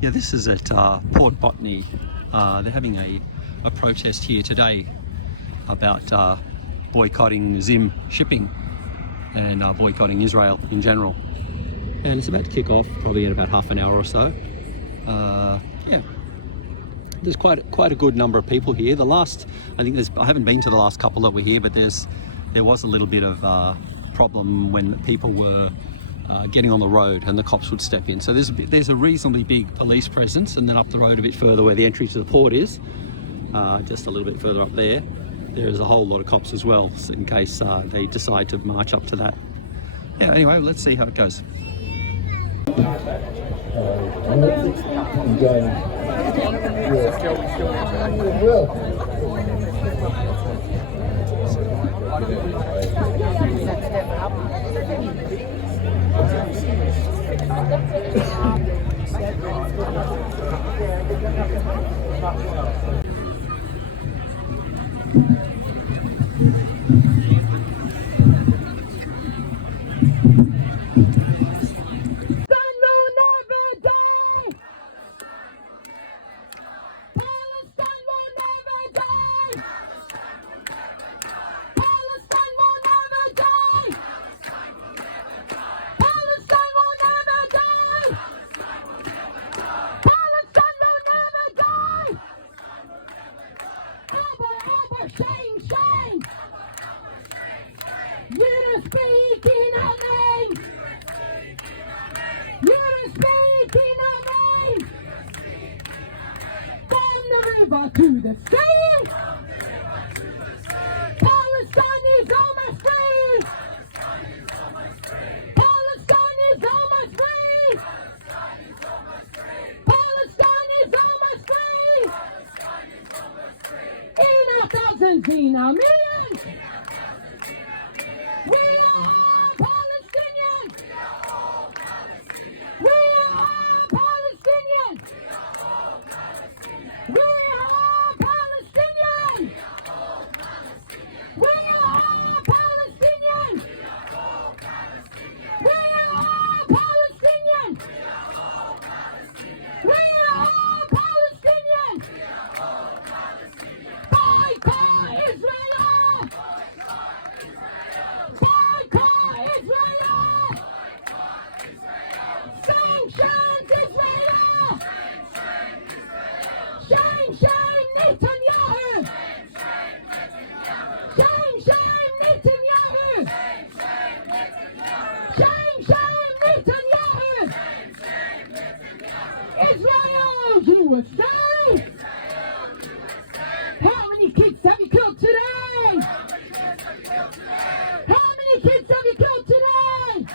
Yeah, this is at Port Botany. They're having a protest here today about boycotting Zim shipping and boycotting Israel in general. And it's about to kick off probably in about half an hour or so. Yeah, there's quite a good number of people here. I haven't been to the last couple that were here, but there was a little bit of problem when people were getting on the road and the cops would step in. So there's a reasonably big police presence, and then up the road a bit further where the entry to the port is, just a little bit further up there's a whole lot of cops as well, so in case they decide to march up to that. Yeah, anyway, let's see how it goes. To the sea! Palestine is almost free! Palestine is almost free! Palestine is almost free! In our thousands, in our millions! We are all Palestinians! We are all Palestinians! We are all Palestinians! We are all Palestinians! We are all Palestinians! We are all Palestinians! Boycott Israel! Boycott Israel! Sanctions Israel! Shame, shame, Netanyahu! Shame, shame, Netanyahu! Shame, shame, Netanyahu! Israel, USA! How many kids have you killed today? How many kids have you killed today?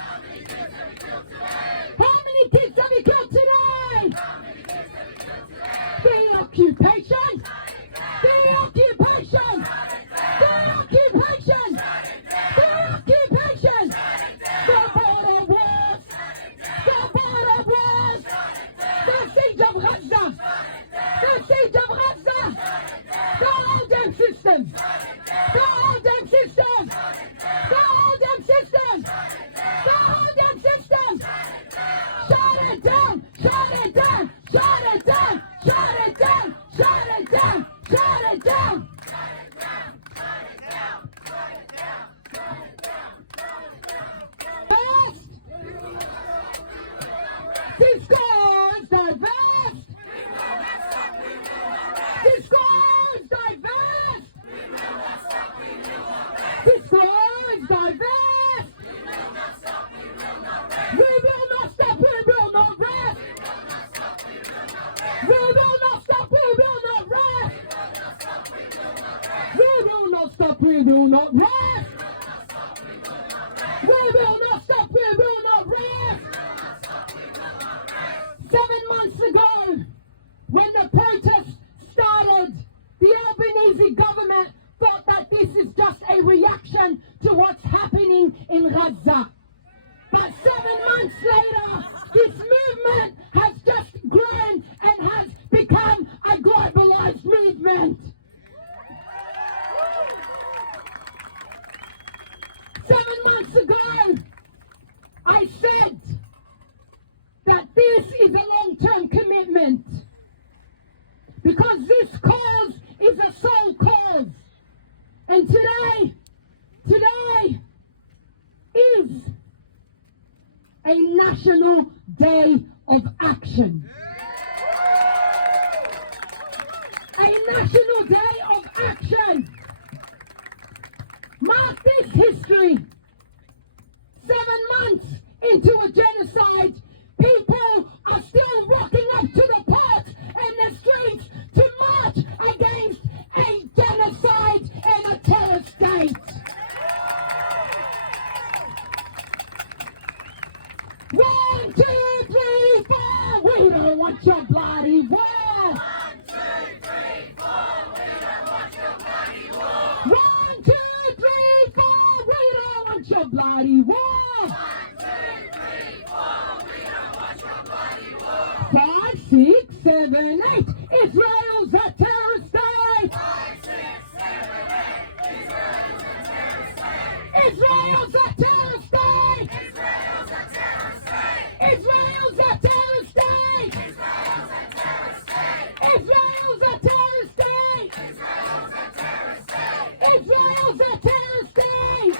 How many kids have you killed today? The occupation! The occupation! The occupation! The occupation! The border wars! The border wars! The siege of Gaza! The siege of Gaza! The hold-em system! The hold-em system! The hold-em system! The hold-em system! Shut it down! Shut it down! Shut it down! Shut it down! Shut it down! Shut it down! First! Discourse divest! Discourse divest! Discourse divest! We will not stop, we will not rest! We will not stop, we will not rest! We will not stop, we will not rest! We will not stop, we will not rest! 7 months ago, when the protests started, the Albanese government thought that this is just a reaction to what's happening in Gaza. But 7 months later, this movement has just grown and has become a globalized movement. because this cause is a soul cause. And today is a national day of action. A national day of action. Mark this history. 7 months into a genocide, people are still rocking up to the parks and the streets to march against a genocide and a terror state. 1, 2, 3, 4, we don't want your bloody war. 1, 2, 3, 4, we don't want your bloody war. 1, 2, 3, 4, we don't want your bloody war. 1, 2, 3, 4, we don't want your bloody war. 5, 6, 7, 8, Israel's a terrorist state. 5, 6, 7, 8, Israel's a terrorist state. Israel's a terrorist state. Israel's a terrorist state. Israel's a terrorist state. Israel's a terrorist state.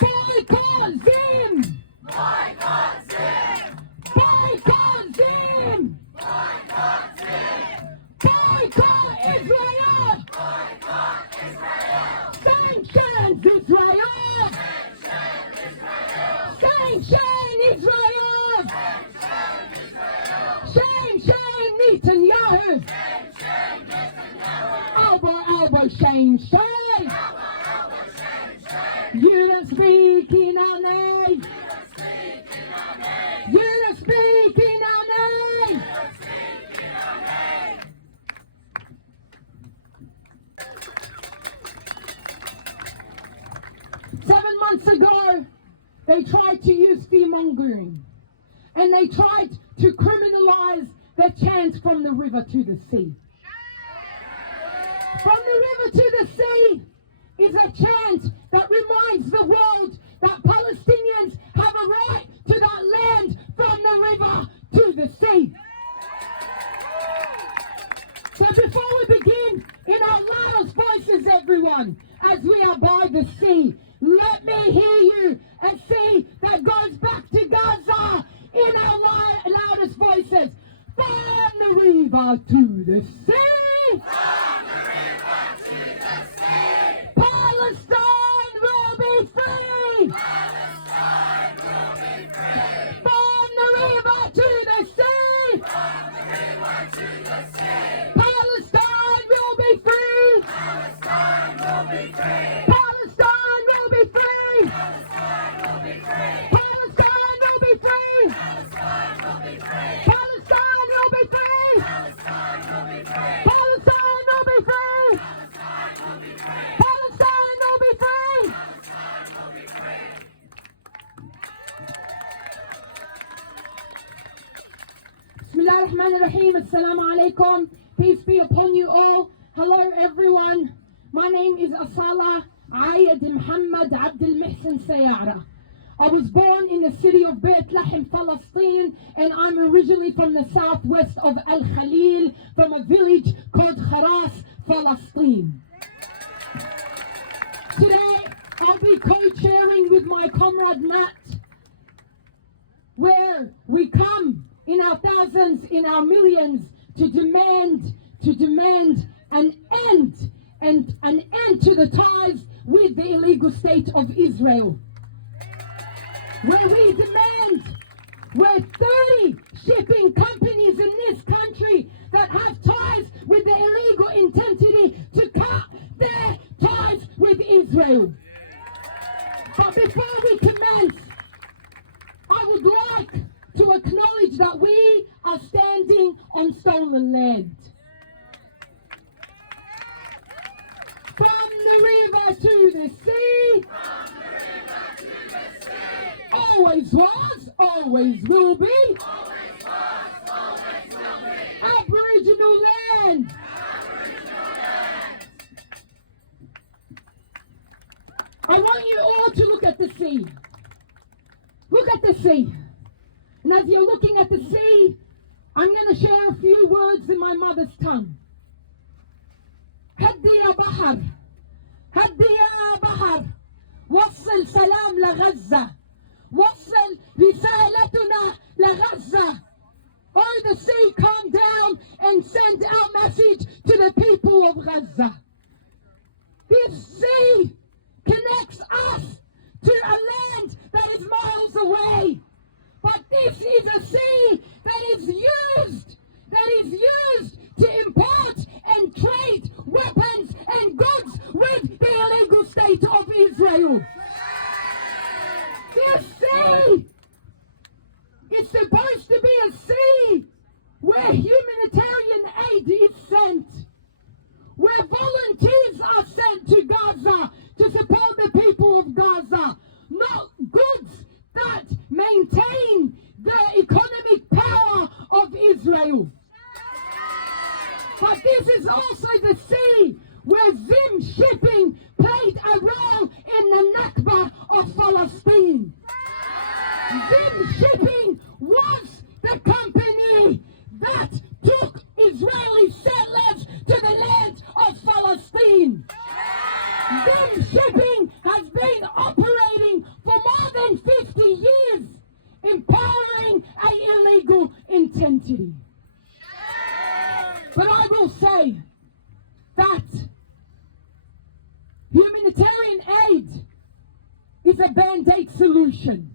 Boycott Zim. Boycott Zim. Boycott Zim. Boycott Zim. Boycott Israel. Boycott Israel. Sanctions Israel. Sanction Israel. Shame, shame Netanyahu. Elbow, shame, shame. You don't speak in our name. You don't speak in our name. 7 months ago, they tried to use fear-mongering, and they tried to criminalize the chant from the river to the sea. From the river to the sea is a chant that reminds the world that Palestinians have a right to that land from the river to the sea. So before we begin, in our loudest voices, everyone, as we are by the sea, let me hear you and see that goes back to Gaza in our loudest voices. From the river to the sea. From the river to the sea. Palestine will be free. Palestine will be free. From the river to the sea. From the river to the sea. Palestine will be free. Palestine will be free. Palestine will be free. Palestine will be free. Palestine will be free. Palestine will be free. Palestine will be free. Palestine will be free. Palestine will be free. Palestine will be free. Palestine will be free. Bismillah ar-Rahman ar-Rahim. Assalamu alaikum. Peace be upon you all. Hello everyone. My name is Assala Sayara. I was born in the city of Bethlehem, Palestine, and I'm originally from the southwest of Al Khalil, from a village called Kharas, Palestine. Today, I'll be co-chairing with my comrade Nat, where we come in our thousands, in our millions, to demand an end to the ties with the illegal state of Israel. Where we demand, where 30 shipping companies in this country that have ties with the illegal entity to cut their ties with Israel. But before we commence, I would like to acknowledge that we are standing on stolen land. From the river to the sea. From the river to the sea. Always was, always will be. Always was, always will be. Aboriginal land. Aboriginal land. I want you all to look at the sea. Look at the sea. And as you're looking at the sea, I'm going to share a few words in my mother's tongue. هدي يا بحر هدي يا بحر وصل سلام لغزة وصل رسالتنا لغزة. Oh, the sea, calm down and send our message to the people of Gaza. This sea connects us to a land that is miles away. But this is a sea that is used to import and trade weapons and goods with the illegal state of Israel. This sea is supposed to be a sea where humanitarian aid is sent, where volunteers are sent to Gaza to support the people of Gaza, not goods that maintain the economic power of Israel. But this is also the sea where Zim shipping played a role in the Nakba of Palestine. Zim shipping was the company that took Israeli settlers to the land of Palestine. Zim shipping has been operating for more than 50 years, empowering an illegal entity. But I will say that humanitarian aid is a band-aid solution.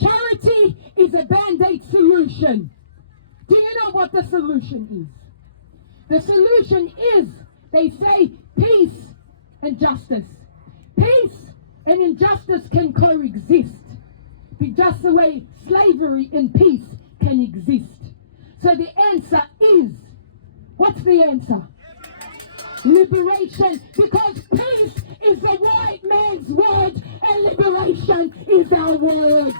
Charity is a band-aid solution. Do you know what the solution is? The solution is, they say, peace and justice. Peace and injustice can coexist, just the way slavery and peace can exist. So the answer is, what's the answer? Liberation, because peace is the white man's word and liberation is our word.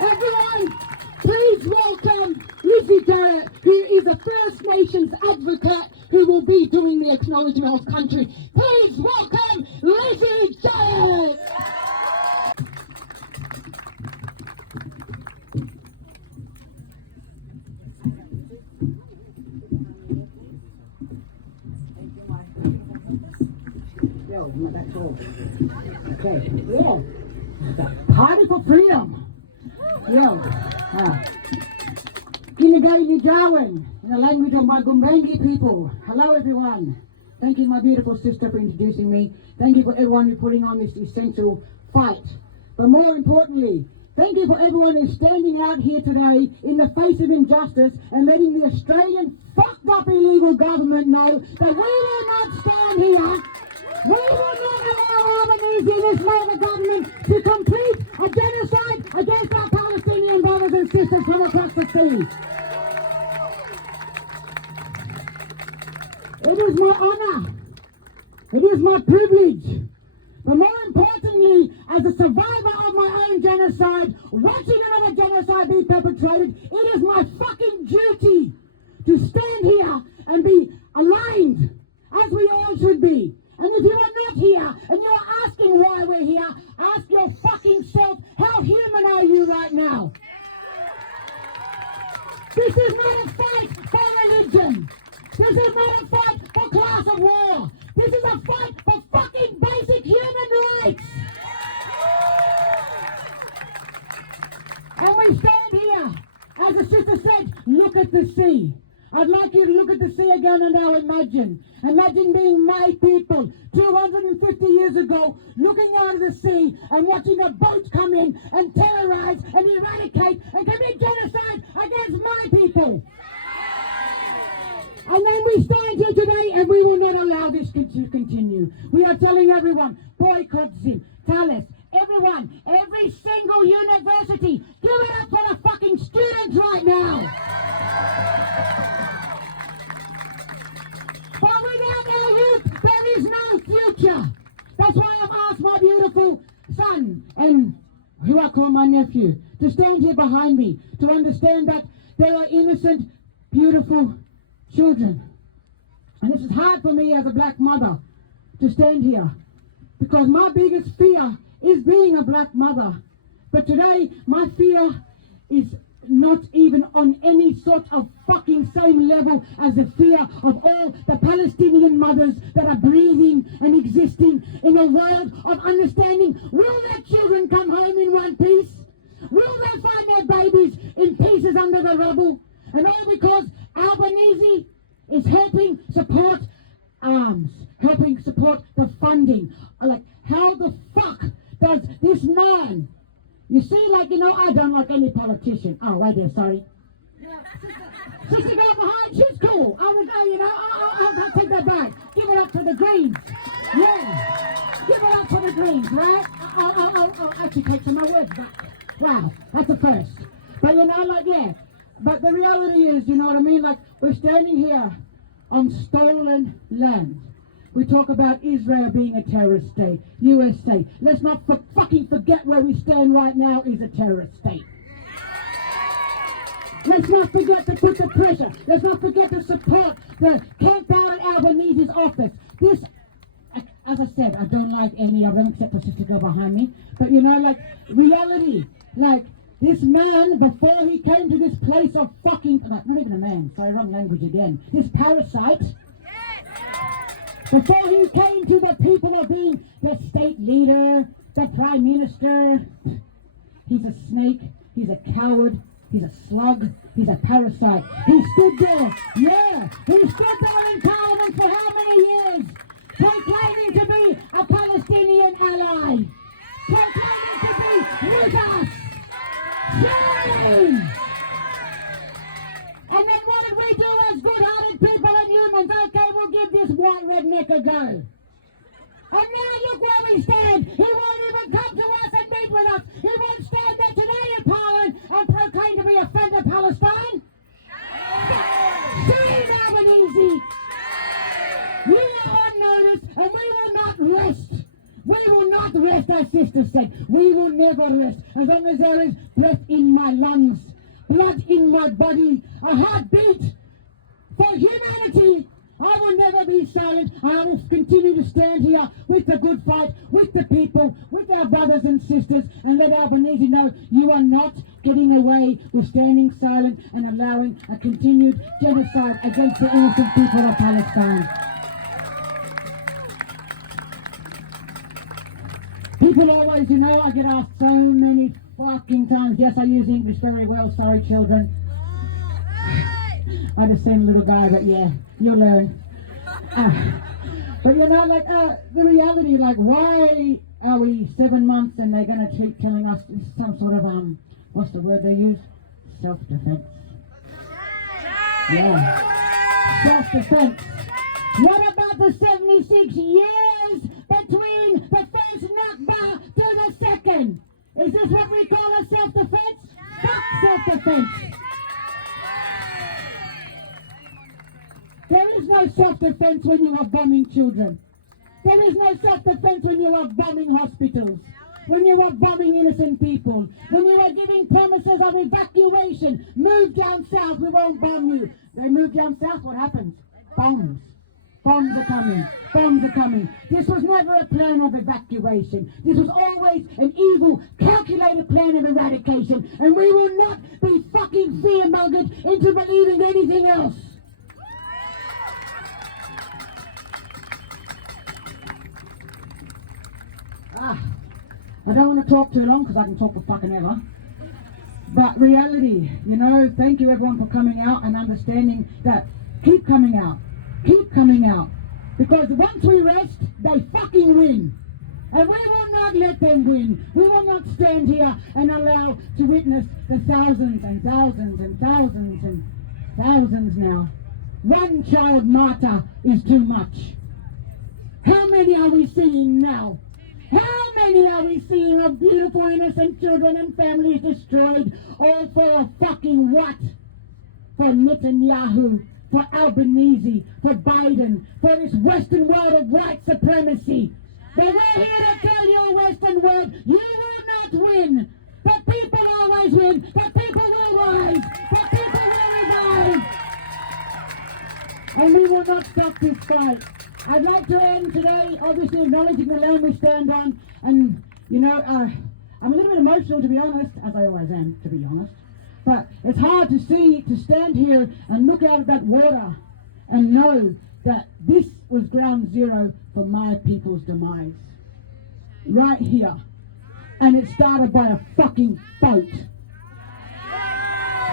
Everyone, please welcome Lizzie Jarrett, who is a First Nations advocate who will be doing the acknowledgement of country. Please welcome Lizzie Jarrett. Yo, I'm not that tall. Okay, yeah. Party for freedom. Yo, Kinagay Nijawan, in the language of my Gumbangi people. Hello everyone. Thank you, my beautiful sister, for introducing me. Thank you for everyone who's putting on this essential fight. But more importantly, thank you for everyone who's standing out here today in the face of injustice and letting the Australian fucked up illegal government know that we will not stand here. We will not allow Albanese in this Labor government to complete a genocide against our Palestinian brothers and sisters from across the sea. It is my honor. It is my privilege. But more importantly, as a survivor of my own genocide, watching another genocide be perpetrated, it is my fucking duty to stand here and be aligned, as we all should be. And if you are not here, and you are asking why we're here, ask your fucking self, how human are you right now? This is not a fight for religion. This is not a fight for class of war. This is a fight for fucking basic human rights. And we stand here, as the sister said, look at the sea. I'd like you to look at the sea again and now imagine being my people 250 years ago, looking out of the sea and watching a boat come in and terrorize and eradicate and commit genocide against my people. And then we stand here today and we will not allow this to continue. We are telling everyone, boycott Zim, Talis, everyone, every single university, give it up for the fucking students right now. But without our youth, there is no future. That's why I've asked my beautiful son, and who I call my nephew, to stand here behind me, to understand that there are innocent, beautiful children. And this is hard for me as a black mother to stand here, because my biggest fear is being a black mother. But today, my fear is not even on any sort of fucking same level as the fear of all the Palestinian mothers that are breathing and existing in a world of understanding. Will their children come home in one piece? Will they find their babies in pieces under the rubble? And all because Albanese is helping support arms, helping support the funding. Like, how the fuck does this man, you see, like, you know, I don't like any politician. Oh, right there, sorry. Sister girl behind, she's cool. I would, you know, I'll take that back. Give it up for the Greens. Yeah. Give it up for the Greens, right? I'll actually take some of my words back. Wow, that's a first. But, you know, like, yeah. But the reality is, you know what I mean? Like, we're standing here on stolen land. We talk about Israel being a terrorist state, USA. Let's not fucking forget where we stand right now is a terrorist state. Let's not forget to put the pressure. Let's not forget to support the Camp Out Albanese's office. This, as I said, I don't like any of them except for Sister Girl behind me. But you know, like, reality, like, this man, before he came to this place of fucking, not even a man, sorry, wrong language again, this parasite, before he came to the people of being the state leader, the prime minister, he's a snake, he's a coward, he's a slug, he's a parasite. He stood there, yeah, he stood there in Parliament for how many years? Proclaiming to be a Palestinian ally, proclaiming to be with us. Shame! And then what did we do as good-hearted people and humans? Okay, we'll give this white redneck a go. And now look where we stand. He won't even come to us and meet with us. He won't stand there today in Parliament and proclaim to be a friend of Palestine. Shame, Albanese! We are on notice and we will not rest. We will not rest, our sister said. We will never rest. As long as there is breath in my lungs, blood in my body, a heartbeat for humanity, I will never be silent. I will continue to stand here with the good fight, with the people, with our brothers and sisters, and let Albanese know you are not getting away with standing silent and allowing a continued genocide against the innocent people of Palestine. People always, you know, I get asked so many fucking times. Yes, I use English very well. Sorry, children. I just send little guy, but yeah, you'll learn. But you know, like, the reality, like, why are we 7 months and they're going to keep telling us some sort of, what's the word they use? Self-defense. Yeah. Self-defense. What about the 76 years between the first Nakba to the second? Is this what we call a self-defense? Fuck self-defense. There is no self-defense when you are bombing children. There is no self-defense when you are bombing hospitals, when you are bombing innocent people, when you are giving promises of evacuation. Move down south, we won't bomb you. They move down south, what happens? Bombs. Bombs are coming. Bombs are coming. This was never a plan of evacuation. This was always an evil, calculated plan of eradication. And we will not be fucking fear-mongered into believing anything else. I don't want to talk too long because I can talk for fucking ever. But reality, you know, thank you everyone for coming out and understanding that. Keep coming out. Keep coming out. Because once we rest, they fucking win. And we will not let them win. We will not stand here and allow to witness the thousands and thousands and thousands and thousands now. One child martyr is too much. How many are we seeing now? How many are we seeing of beautiful innocent children and families destroyed? All for a fucking what? For Netanyahu, for Albanese, for Biden, for this Western world of white supremacy. But we're here to tell you, Western world, you will not win. The people always win. The people will rise. The people will revive. And we will not stop this fight. I'd like to end today, obviously acknowledging the land we stand on. And, you know, I'm a little bit emotional, to be honest, as I always am, to be honest. But it's hard to see, to stand here and look out at that water and know that this was ground zero for my people's demise. Right here. And it started by a fucking boat.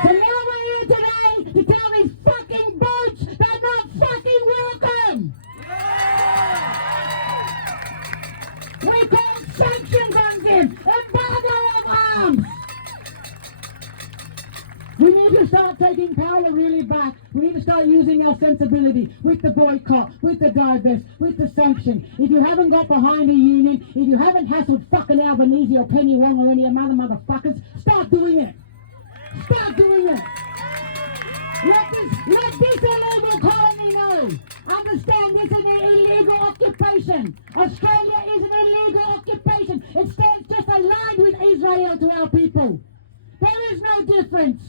So now we're here today to tell these fucking boats they're not fucking welcome. We call sanctions on them, embargo of arms. We need to start taking power really back. We need to start using our sensibility with the boycott, with the divest, with the sanction. If you haven't got behind a union, if you haven't hassled fucking Albanese or Penny Wong or any of them other motherfuckers, start doing it. Start doing it. Let this illegal colony know. Understand this is an illegal occupation. Australia is an illegal occupation. It stands just aligned with Israel to our people. There is no difference.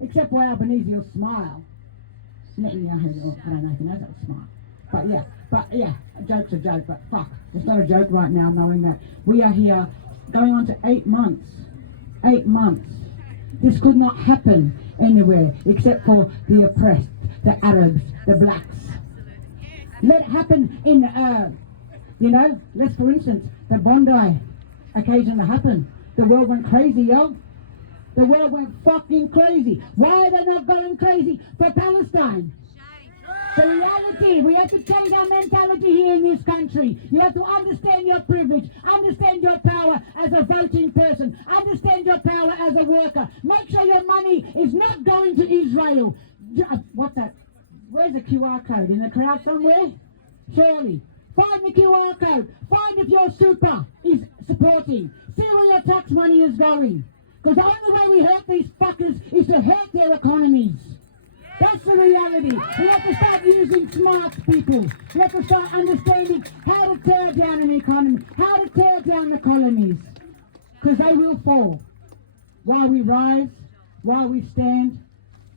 Except for Albanese will smile. I don't know if he knows that smile. But yeah, a joke's a joke, but fuck. It's not a joke right now knowing that we are here going on to 8 months. 8 months. This could not happen anywhere except for the oppressed, the Arabs, the blacks. Let it happen in, let's for instance, the Bondi occasion that happened. The world went crazy, yo. The world went fucking crazy. Why are they not going crazy for Palestine? The reality, we have to change our mentality here in this country. You have to understand your privilege, understand your power as a voting person, understand your power as a worker. Make sure your money is not going to Israel. What's that? Where's the QR code? In the crowd somewhere? Surely. Find the QR code. Find if your super is supporting. See where your tax money is going. Because the only way we hurt these fuckers is to hurt their economies. That's the reality. We have to start using smart people. We have to start understanding how to tear down an economy, how to tear down the colonies. Because they will fall. While we rise, while we stand,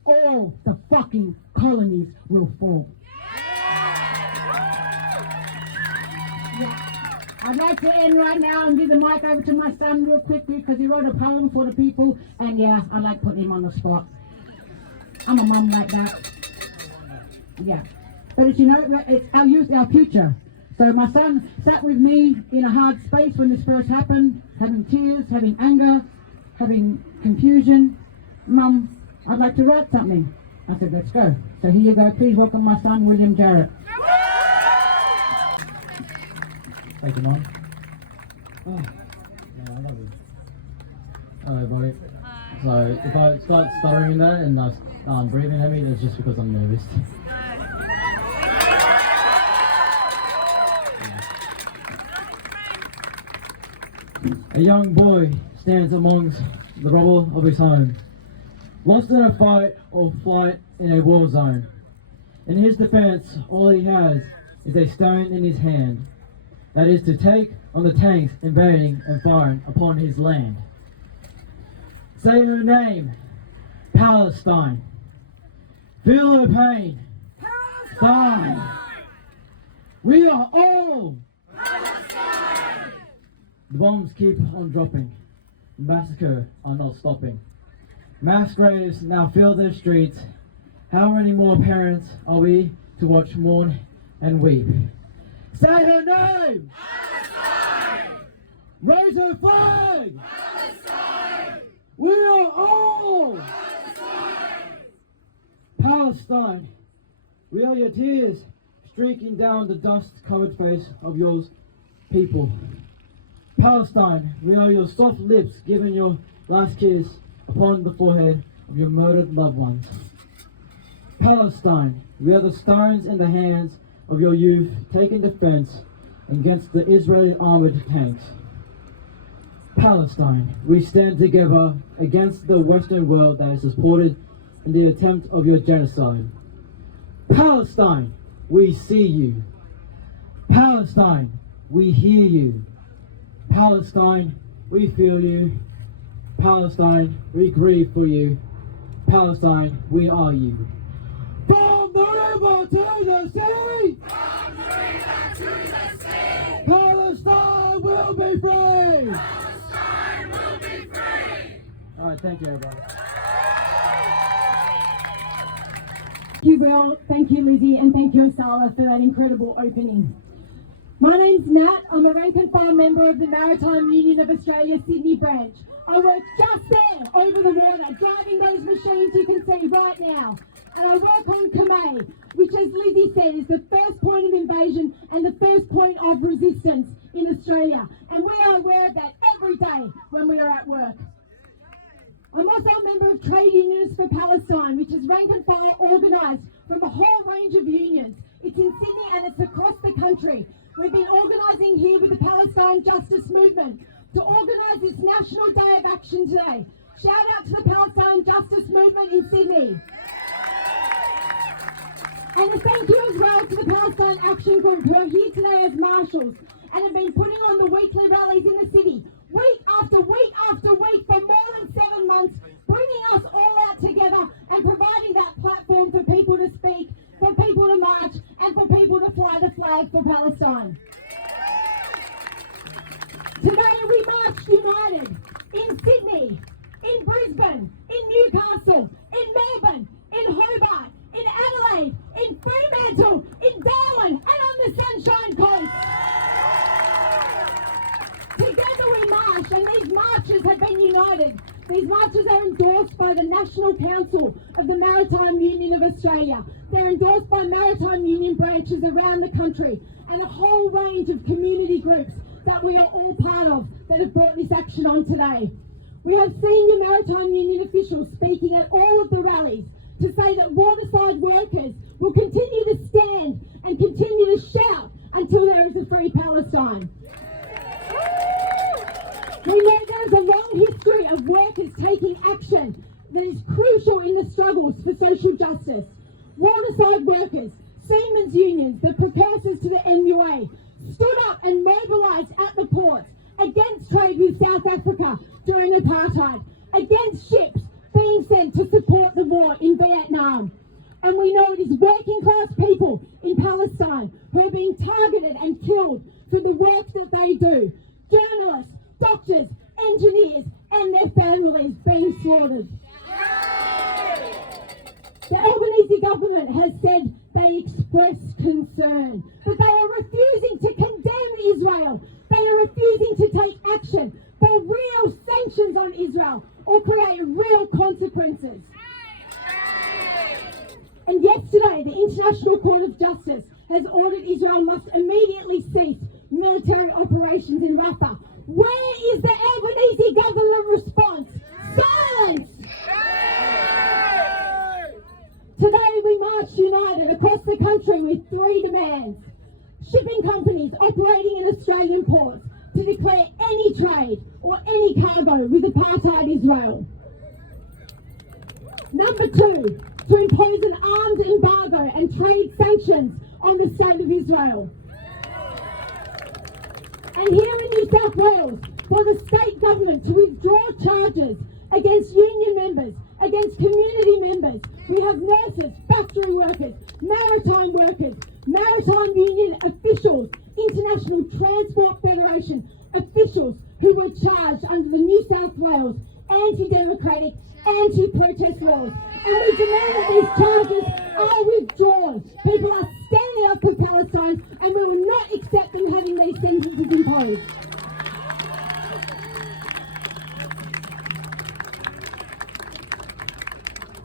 all the fucking colonies will fall. I'd like to end right now and give the mic over to my son real quickly because he wrote a poem for the people, and yeah, I like putting him on the spot. I'm a mum like that. Yeah. But it's, it's our youth, our future. So my son sat with me in a hard space when this first happened, having tears, having anger, having confusion. Mum, I'd like to write something. I said, let's go. So here you go. Please welcome my son, William Jarrett. Thank you, Mom. Oh, yeah, I love you. Hello, everybody. So, if I start stuttering there and breathing heavy, that's just because I'm nervous. A young boy stands amongst the rubble of his home, lost in a fight or flight in a war zone. In his defense, all he has is a stone in his hand. That is to take on the tanks invading and firing upon his land. Say her name, Palestine. Feel her pain, Palestine. We are all Palestine. The bombs keep on dropping. The massacre are not stopping. Mass graves now fill the streets. How many more parents are we to watch mourn and weep? Say her name! Palestine! Raise her flag! Palestine! We are all Palestine! Palestine! We are your tears streaking down the dust-covered face of your people. Palestine, we are your soft lips giving your last kiss upon the forehead of your murdered loved ones. Palestine, we are the stones in the hands of your youth taking defense against the Israeli armored tanks. Palestine, we stand together against the Western world that is supported in the attempt of your genocide. Palestine, we see you. Palestine, we hear you. Palestine, we feel you. Palestine, we grieve for you. Palestine, we are you. From the river to the sea! From the river to the sea! Palestine will be free! Palestine will be free! Alright, thank you everybody. Will, thank you Lizzie, and thank you Assala for that incredible opening. My name's Nat, I'm a rank and file member of the Maritime Union of Australia Sydney branch. I work just there, over the water, driving those machines you can see right now. And I work on Kamei, which as Lizzie said is the first point of invasion and the first point of resistance in Australia. And we are aware of that every day when we are at work. I'm also a member of Trade Unionists for Palestine, which is rank and file organised from a whole range of unions. It's in Sydney and it's across the country. We've been organising here with the Palestine Justice Movement to organise this National Day of Action today. Shout out to the Palestine Justice Movement in Sydney. And a thank you as well to the Palestine Action Group who are here today as marshals and have been putting on the weekly rallies in the city, week after week after week for more than 7 months, bringing us all out together and providing that platform for people to speak, for people to march and for people to fly the flag for Palestine. Today we marched united in Sydney, in Brisbane, in Newcastle, in Melbourne, in Hobart, in Adelaide, in Fremantle, in Darwin and on the Sunshine Coast. Together we march, and these marches have been united. These marches are endorsed by the National Council of the Maritime Union of Australia. They're endorsed by Maritime Union branches around the country and a whole range of community groups that we are all part of that have brought this action on today. We have senior Maritime Union officials speaking at all of the rallies to say that waterside workers will continue to stand and continue to shout until there is a free Palestine. We know there's a long history of workers taking action that is crucial in the struggles for social justice. Waterside workers, seamen's unions, the precursors to the MUA, stood up and mobilised at the ports against trade with South Africa during apartheid, against ships being sent to support the war in Vietnam. And we know it is working class people in Palestine who are being targeted and killed for the work that they do. Journalists, doctors, engineers and their families being slaughtered. The Albanese government has said they expressed concern, but they are refusing to condemn Israel. They are refusing to take action for real sanctions on Israel or create real consequences. And yesterday, the International Court of Justice has ordered Israel must immediately cease military operations in Rafah. Where is the Albanese government response? Silence! Today we march united across the country with 3 demands. Shipping companies operating in Australian ports to declare any trade or any cargo with apartheid Israel. Number 2, to impose an arms embargo and trade sanctions on the state of Israel. And here in New South Wales, for the state government to withdraw charges against union members, against community members. We have nurses, factory workers, maritime workers, maritime union officials, International Transport Federation officials who were charged under the New South Wales anti-democratic, anti-protest laws. And we demand that these charges are withdrawn. People are standing up for Palestine and we will not accept them having these sentences imposed.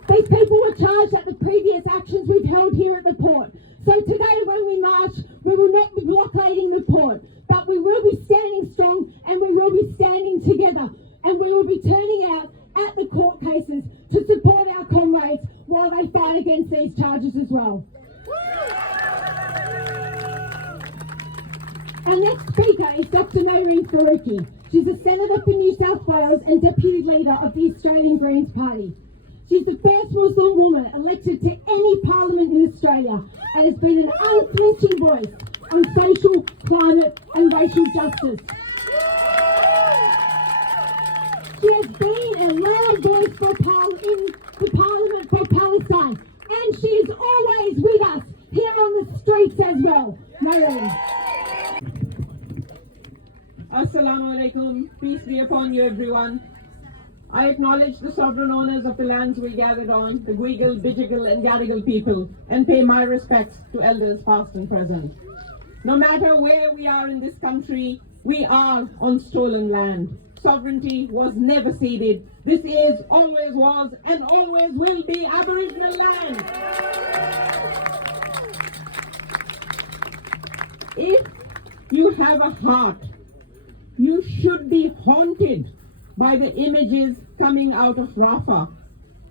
These people were charged at the previous actions we've held here at the port. So today when we march, we will not be blockading the port, but we will be standing strong and we will be standing together. And we will be turning out at the court cases to support our comrades while they fight against these charges as well. Our next speaker is Dr. Mehreen Faruqi. She's a Senator for New South Wales and Deputy Leader of the Australian Greens Party. She's the first Muslim woman elected to any parliament in Australia and has been an unflinching voice on social, climate and racial justice. She has been a loud voice in the Parliament for Palestine, and she is always with us here on the streets as well. Mehreen. Assalamu alaikum, peace be upon you everyone. I acknowledge the sovereign owners of the lands we gathered on, the Guigal, Bijigal and Gadigal people, and pay my respects to elders past and present. No matter where we are in this country, we are on stolen land. Sovereignty was never ceded. This is, always was, and always will be Aboriginal land. If you have a heart, you should be haunted by the images coming out of Rafah,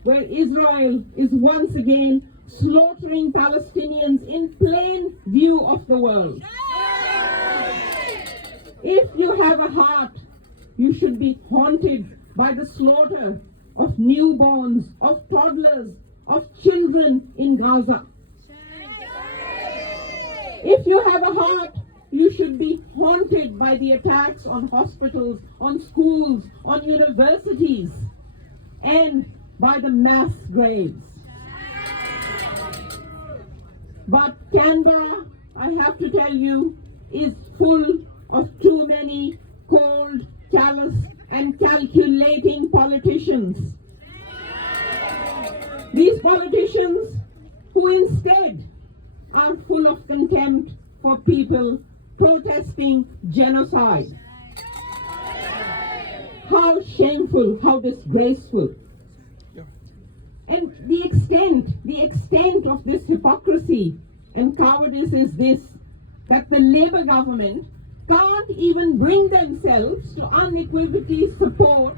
where Israel is once again slaughtering Palestinians in plain view of the world. If you have a heart, you should be haunted by the slaughter of newborns, of toddlers, of children in Gaza. If you have a heart, you should be haunted by the attacks on hospitals, on schools, on universities, and by the mass graves. But Canberra, I have to tell you, is full of too many cold, callous, and calculating politicians. These politicians who instead are full of contempt for people protesting genocide. How shameful, how disgraceful. And the extent of this hypocrisy and cowardice is this, that the Labour government can't even bring themselves to unequivocally support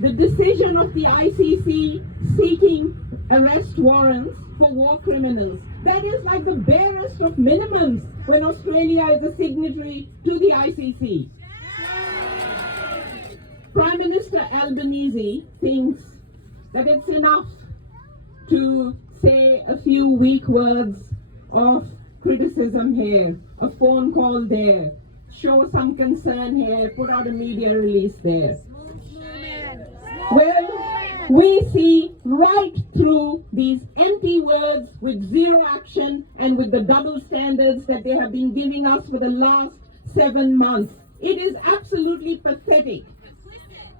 the decision of the ICC seeking arrest warrants for war criminals. That is like the barest of minimums when Australia is a signatory to the ICC. Prime Minister Albanese thinks that it's enough to say a few weak words of criticism here, a phone call there, show some concern here, put out a media release there. Well, we see right through these empty words with zero action and with the double standards that they have been giving us for the last 7 months. It is absolutely pathetic.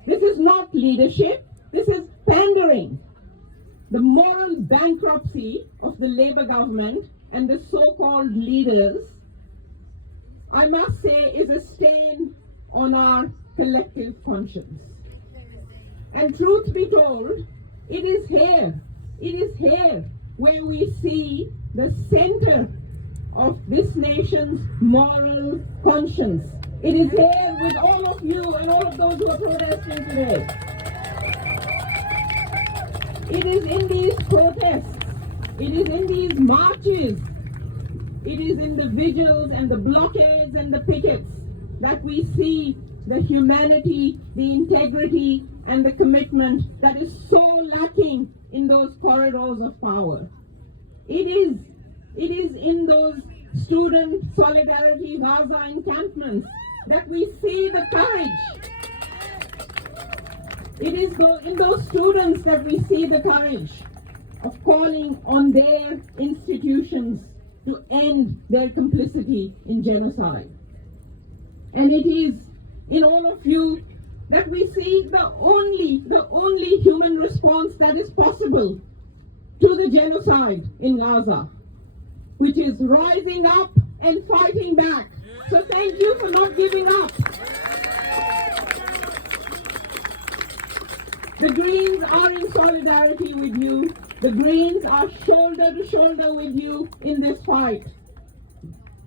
This is not leadership, this is pandering. The moral bankruptcy of the Labour government and the so-called leaders, I must say, is a stain on our collective conscience. And truth be told, it is here where we see the center of this nation's moral conscience. It is here with all of you and all of those who are protesting today. It is in these protests, it is in these marches, it is in the vigils and the blockades and the pickets that we see the humanity, the integrity, and the commitment that is so lacking in those corridors of power. It is in those student solidarity Gaza encampments that we see the courage. It is in those students that we see the courage of calling on their institutions to end their complicity in genocide. And it is in all of you that we see the only human response that is possible to the genocide in Gaza, which is rising up and fighting back. So thank you for not giving up. The Greens are in solidarity with you. The Greens are shoulder to shoulder with you in this fight.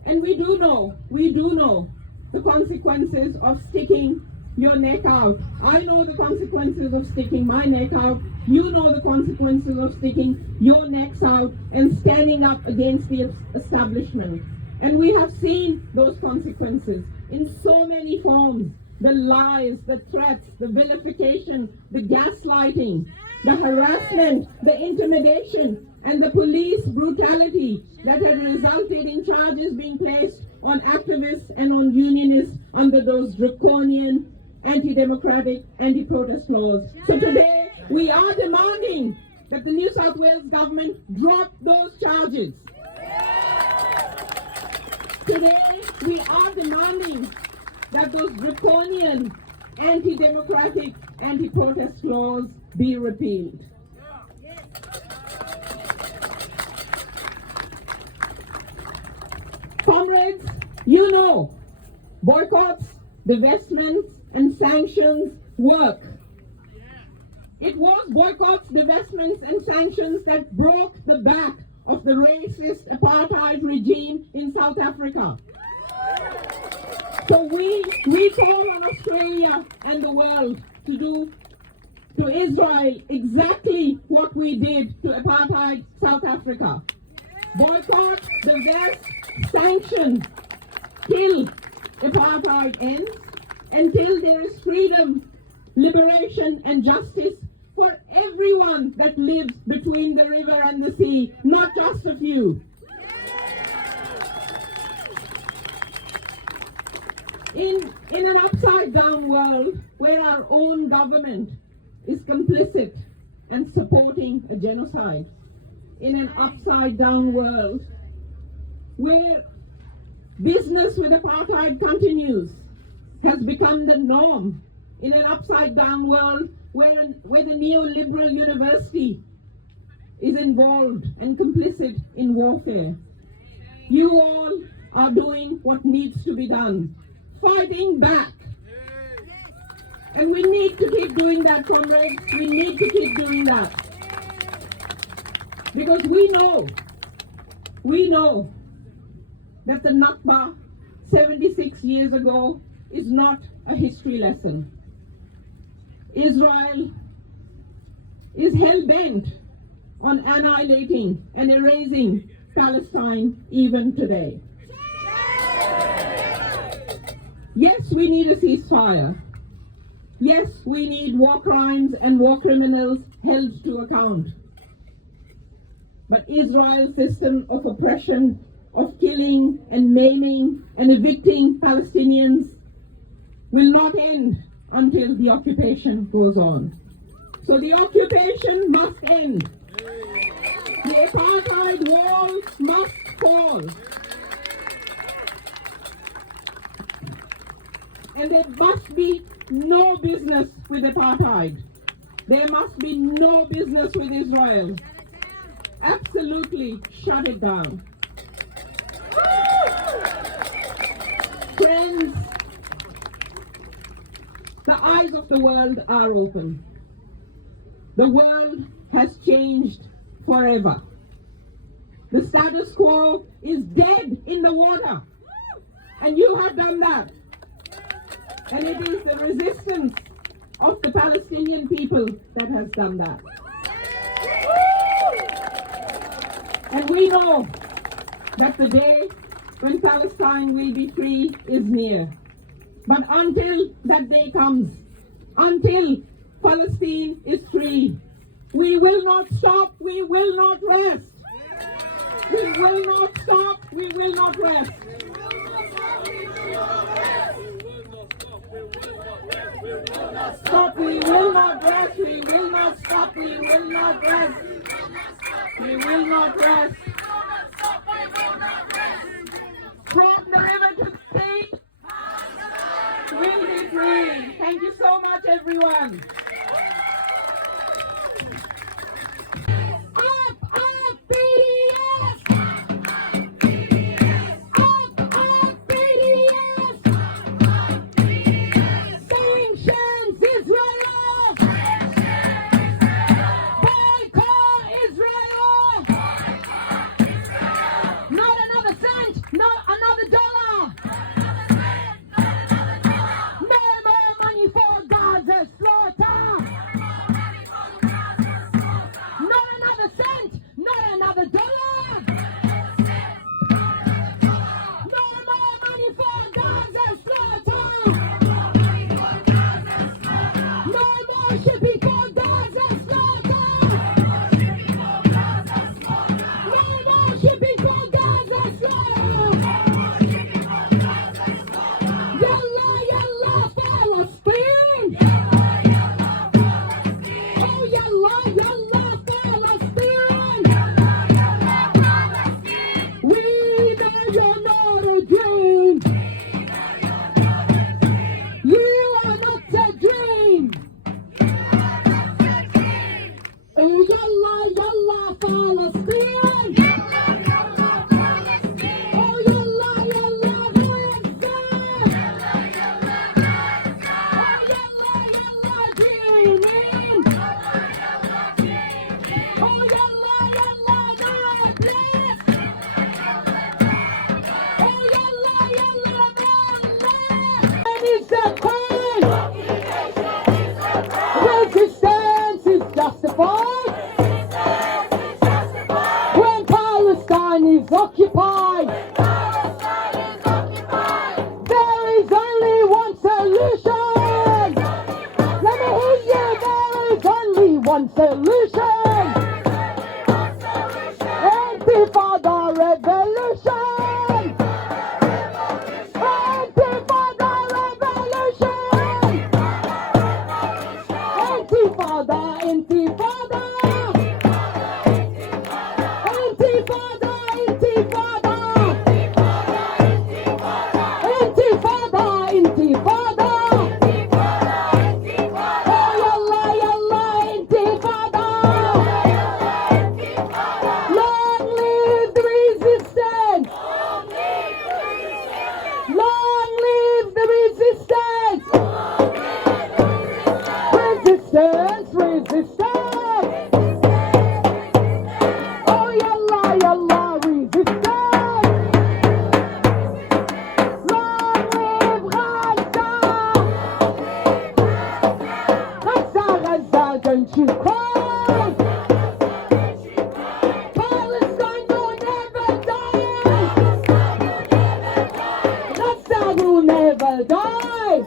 And we do know the consequences of sticking your neck out. I know the consequences of sticking my neck out. You know the consequences of sticking your necks out and standing up against the establishment. And we have seen those consequences in so many forms. The lies, the threats, the vilification, the gaslighting, the harassment, the intimidation, and the police brutality that had resulted in charges being placed on activists and on unionists under those draconian, anti-democratic, anti-protest laws. So today, we are demanding that the New South Wales government drop those charges. Today, we are demanding that those draconian, anti-democratic, anti-protest laws be repealed. Comrades, you know, boycotts, divestments, and sanctions work. It was boycotts, divestments, and sanctions that broke the back of the racist apartheid regime in South Africa. So we call on Australia and the world to do to Israel exactly what we did to apartheid South Africa. Boycott, divest, sanction, till apartheid ends, until there is freedom, liberation, and justice for everyone that lives between the river and the sea, not just a few. In an upside-down world where our own government is complicit and supporting a genocide, in an upside-down world where business with apartheid continues, has become the norm, in an upside-down world where the neoliberal university is involved and complicit in warfare. You all are doing what needs to be done, fighting back. And we need to keep doing that, comrades. We need to keep doing that. Because we know that the Nakba 76 years ago is not a history lesson. Israel is hell-bent on annihilating and erasing Palestine even today. Yes, we need a ceasefire. Yes, we need war crimes and war criminals held to account. But Israel's system of oppression, of killing and maiming and evicting Palestinians will not end until the occupation goes on. So the occupation must end. The apartheid wall must fall. And there must be no business with apartheid. There must be no business with Israel. Absolutely shut it down. Friends, the eyes of the world are open. The world has changed forever. The status quo is dead in the water. And you have done that. And it is the resistance of the Palestinian people that has done that. And we know that the day when Palestine will be free is near. But until that day comes, until Palestine is free, we will not stop, we will not rest. We will not stop, we will not rest. Stop, we will not rest, we will not stop, we will not rest. We will not rest. From the river to the sea, we'll be free. Thank you so much, everyone. is occupied. There is only one solution. Let me hear you. There is only one solution. Intifada revolution. Intifada revolution. Intifada, intifada. Intifada, intifada. Intifada, intifada. Oh yalla yalla intifada. Long live the resistance. Long live the resistance. Resistance, resistance. Oh yalla yalla resistance. Long live Gaza. Gaza, Gaza, don't you cry. Palestine will never die. Gaza will never die.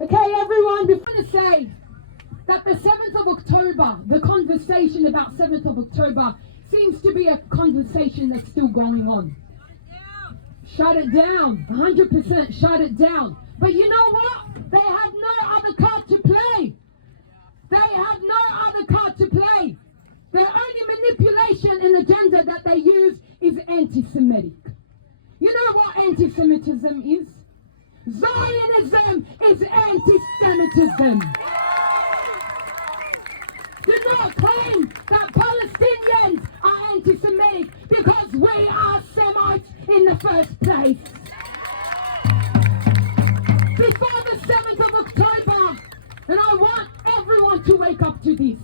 Okay, everyone, before to say that the 7th of October, the conversation about 7th of October seems to be a conversation that's still going on. Shut it down, 100% shut it down. But you know what? They have no other card to play. They have no other card to play. The only manipulation and agenda that they use is anti-Semitic. You know what anti-Semitism is? Zionism is anti-Semitism. Do not claim that Palestinians are anti-Semitic because we are Semites in the first place. Before the 7th of October, and I want everyone to wake up to this.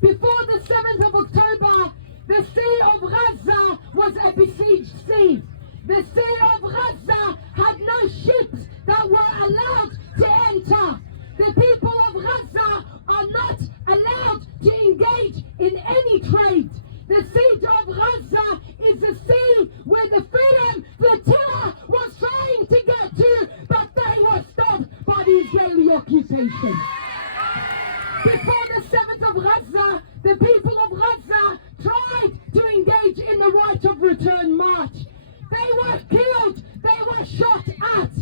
Before the 7th of October, the Sea of Gaza was a besieged sea. The Sea of Gaza had no ships that were allowed to enter. The people of Gaza are not allowed to engage in any trade. The siege of Gaza is a sea where the freedom flotilla was trying to get to, but they were stopped by the Israeli occupation. Before the 7th of Gaza, the people of Gaza tried to engage in the right of return march. They were killed, they were shot at.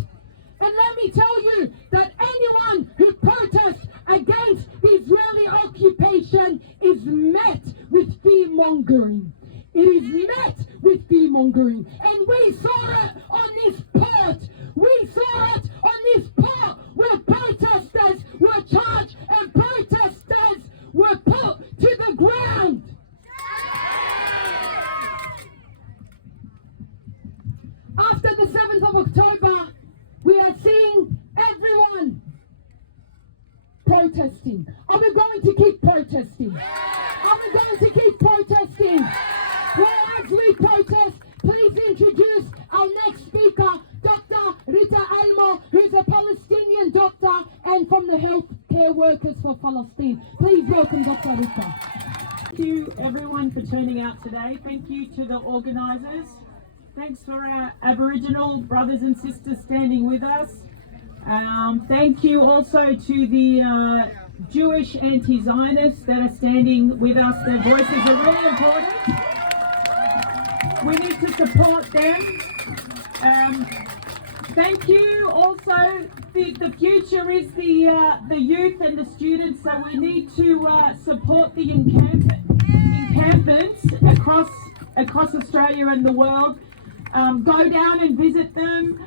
And let me tell you that anyone who protests against the Israeli occupation is met with fear-mongering. It is met with fear-mongering. And we saw it on this port. We saw it on this port where protesters were charged and protesters were put to the ground. After the 7th of October, we are seeing everyone protesting. Are we going to keep protesting? Are we going to keep protesting? Well, as we protest, please introduce our next speaker, Dr. Rita Almohty, who is a Palestinian doctor and from the Healthcare Workers for Palestine. Please welcome Dr. Rita. Thank you everyone for turning out today. Thank you to the organisers. Thanks for our Aboriginal brothers and sisters standing with us. Thank you also to the Jewish anti-Zionists that are standing with us. Their voices are really important. We need to support them. Thank you also. The future is the youth and the students, so we need to support the encampments across Australia and the world. Go down and visit them.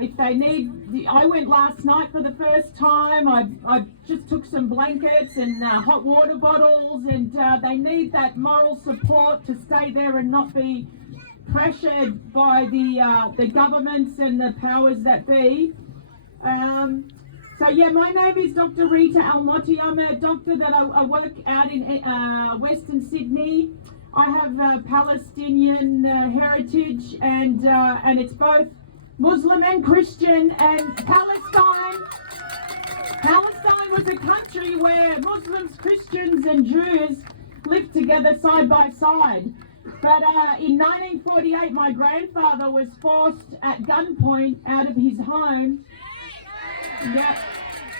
If they need, I went last night for the first time. I just took some blankets and hot water bottles, and they need that moral support to stay there and not be pressured by the governments and the powers that be. So yeah, my name is Dr. Rita Almohty. I'm a doctor that I work out in Western Sydney. I have Palestinian heritage, and it's both Muslim and Christian. And Palestine was a country where Muslims, Christians and Jews lived together side by side. But in 1948, my grandfather was forced at gunpoint out of his home. Yeah.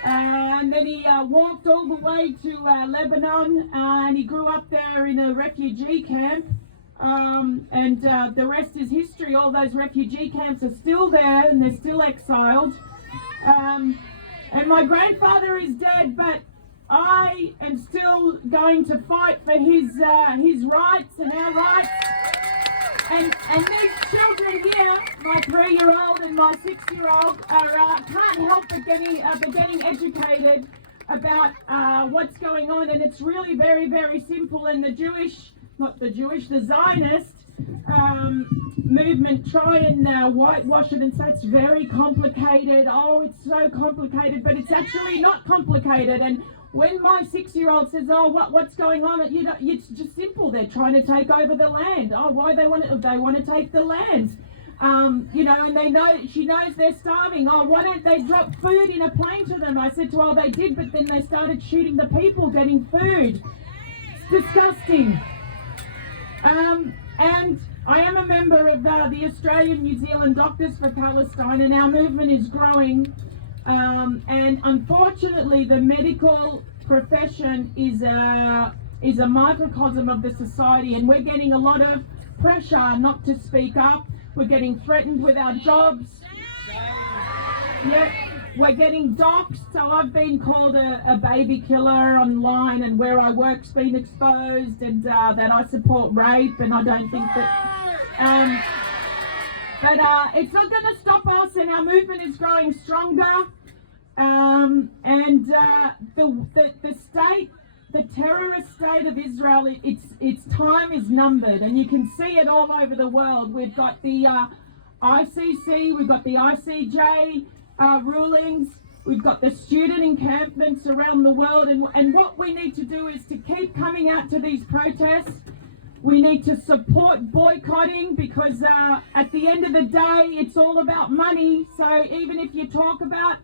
And then he walked all the way to Lebanon, and he grew up there in a refugee camp. And the rest is history. All those refugee camps are still there, and they're still exiled. And my grandfather is dead, but I am still going to fight for his rights and our rights. And these children here, my 3-year-old and my 6-year-old, can't help but getting educated about what's going on. And it's really very, very simple. And the Zionist movement try and whitewash it and say it's very complicated. Oh, it's so complicated, but it's actually not complicated. And when my 6-year-old says, "Oh, what's going on?" It's just simple. They're trying to take over the land. Oh, why they want to take the land? And she knows they're starving. Oh, why don't they drop food in a plane to them? I said to her, "Oh, they did, but then they started shooting the people getting food." It's disgusting. And I am a member of the Australian New Zealand Doctors for Palestine, and our movement is growing. And unfortunately, the medical profession is a microcosm of the society, and we're getting a lot of pressure not to speak up. We're getting threatened with our jobs. Yeah, we're getting doxxed. So I've been called a baby killer online, and where I work's been exposed, and that I support rape, and I don't think that. But it's not going to stop us, and our movement is growing stronger. The terrorist state of Israel, its time is numbered, and you can see it all over the world. We've got the ICC, we've got the ICJ rulings, we've got the student encampments around the world, and what we need to do is to keep coming out to these protests. We need to support boycotting, because at the end of the day, it's all about money. So even if you talk about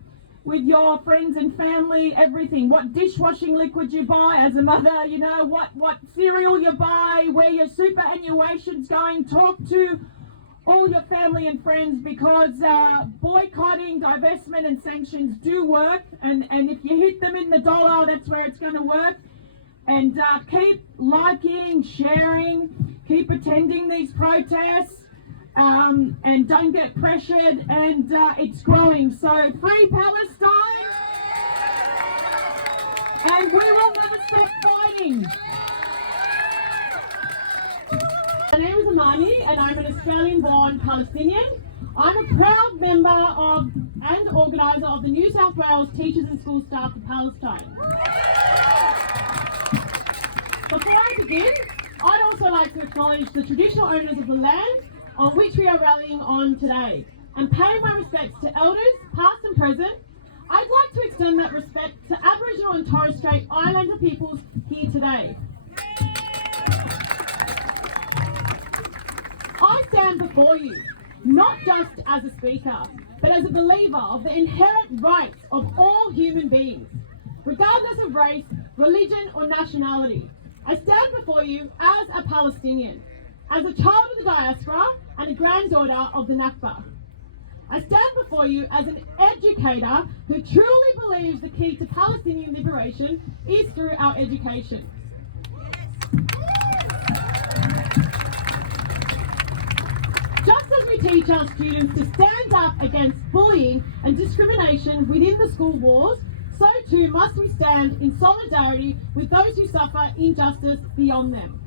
with your friends and family, everything, what dishwashing liquid you buy as a mother, what cereal you buy, where your superannuation's going, talk to all your family and friends, because boycotting, divestment and sanctions do work, and if you hit them in the dollar, that's where it's going to work. And keep liking, sharing, keep attending these protests, and don't get pressured, and it's growing. So free Palestine, and we will never stop fighting. My name is Amani, and I'm an Australian-born Palestinian. I'm a proud member of and organiser of the New South Wales Teachers and School Staff of Palestine. Before I begin, I'd also like to acknowledge the traditional owners of the land on which we are rallying on today, and pay my respects to elders, past and present. I'd like to extend that respect to Aboriginal and Torres Strait Islander peoples here today. I stand before you, not just as a speaker, but as a believer of the inherent rights of all human beings, regardless of race, religion or nationality. I stand before you as a Palestinian, as a child of the diaspora and a granddaughter of the Nakba. I stand before you as an educator who truly believes the key to Palestinian liberation is through our education. Just as we teach our students to stand up against bullying and discrimination within the school walls, so too must we stand in solidarity with those who suffer injustice beyond them.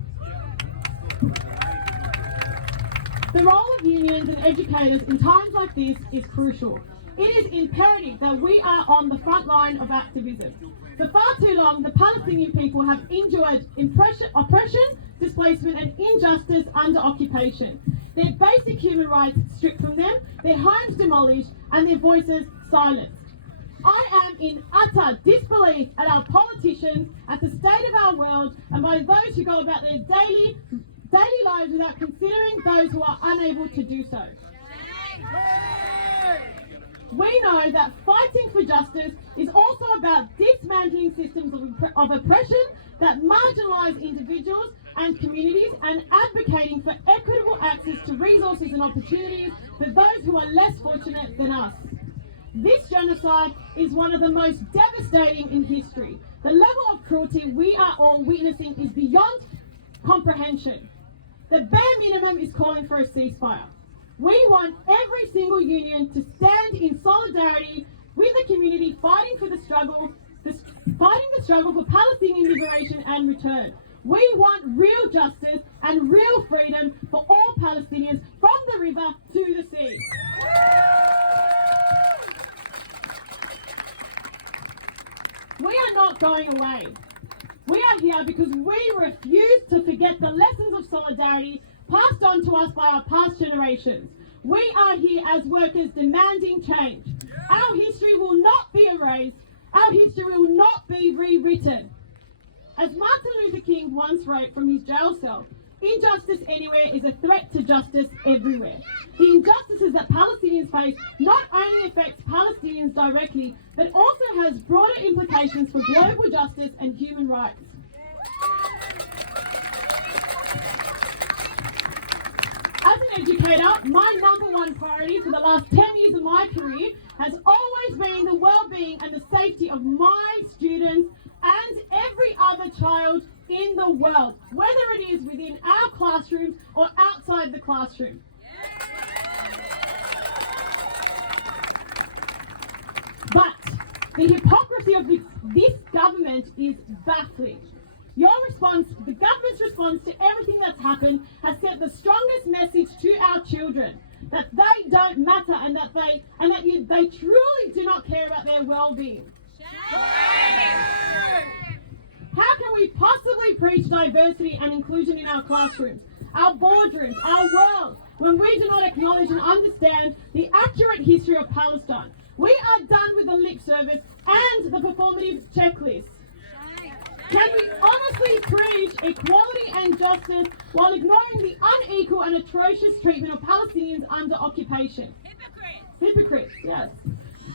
The role of unions and educators in times like this is crucial. It is imperative that we are on the front line of activism. For far too long, the Palestinian people have endured oppression, displacement and injustice under occupation. Their basic human rights stripped from them, their homes demolished and their voices silenced. I am in utter disbelief at our politicians, at the state of our world, and by those who go about their daily lives without considering those who are unable to do so. We know that fighting for justice is also about dismantling systems of oppression that marginalise individuals and communities and advocating for equitable access to resources and opportunities for those who are less fortunate than us. This genocide is one of the most devastating in history. The level of cruelty we are all witnessing is beyond comprehension. The bare minimum is calling for a ceasefire. We want every single union to stand in solidarity with the community fighting the struggle for Palestinian liberation and return. We want real justice and real freedom for all Palestinians from the river to the sea. We are not going away. We are here because we refuse to forget the lessons of solidarity passed on to us by our past generations. We are here as workers demanding change. Our history will not be erased. Our history will not be rewritten. As Martin Luther King once wrote from his jail cell, injustice anywhere is a threat to justice everywhere. The injustices that Palestinians face not only affects Palestinians directly, but also has broader implications for global justice and human rights. As an educator, my number one priority for the last 10 years of my career has always been the well-being and the safety of my students and every other child in the world, whether it is within our classrooms or outside the classroom. But the hypocrisy of this government is baffling. The government's response to everything that's happened has sent the strongest message to our children that they don't matter and that they truly do not care about their well-being. How can we possibly preach diversity and inclusion in our classrooms, our boardrooms, our world, when we do not acknowledge and understand the accurate history of Palestine? We are done with the lip service and the performative checklist. Can we honestly preach equality and justice while ignoring the unequal and atrocious treatment of Palestinians under occupation? Hypocrites, yes.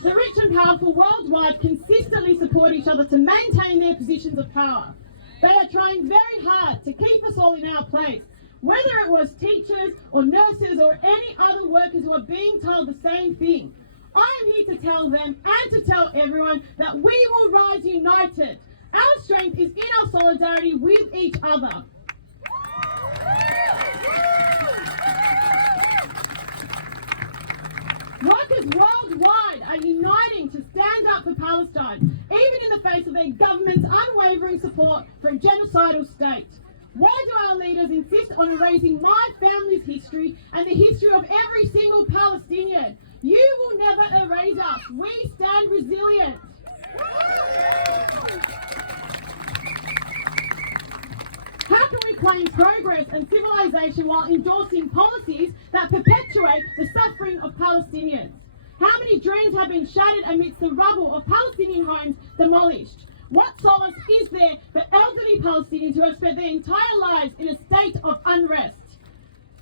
The rich and powerful worldwide consistently support each other to maintain their positions of power. They are trying very hard to keep us all in our place, whether it was teachers or nurses or any other workers who are being told the same thing. I am here to tell them and to tell everyone that we will rise united. Our strength is in our solidarity with each other. Workers worldwide are uniting to stand up for Palestine, even in the face of their government's unwavering support for a genocidal state. Why do our leaders insist on erasing my family's history and the history of every single Palestinian? You will never erase us. We stand resilient. How can we claim progress and civilization while endorsing policies that perpetuate the suffering of Palestinians? How many dreams have been shattered amidst the rubble of Palestinian homes demolished? What solace is there for elderly Palestinians who have spent their entire lives in a state of unrest?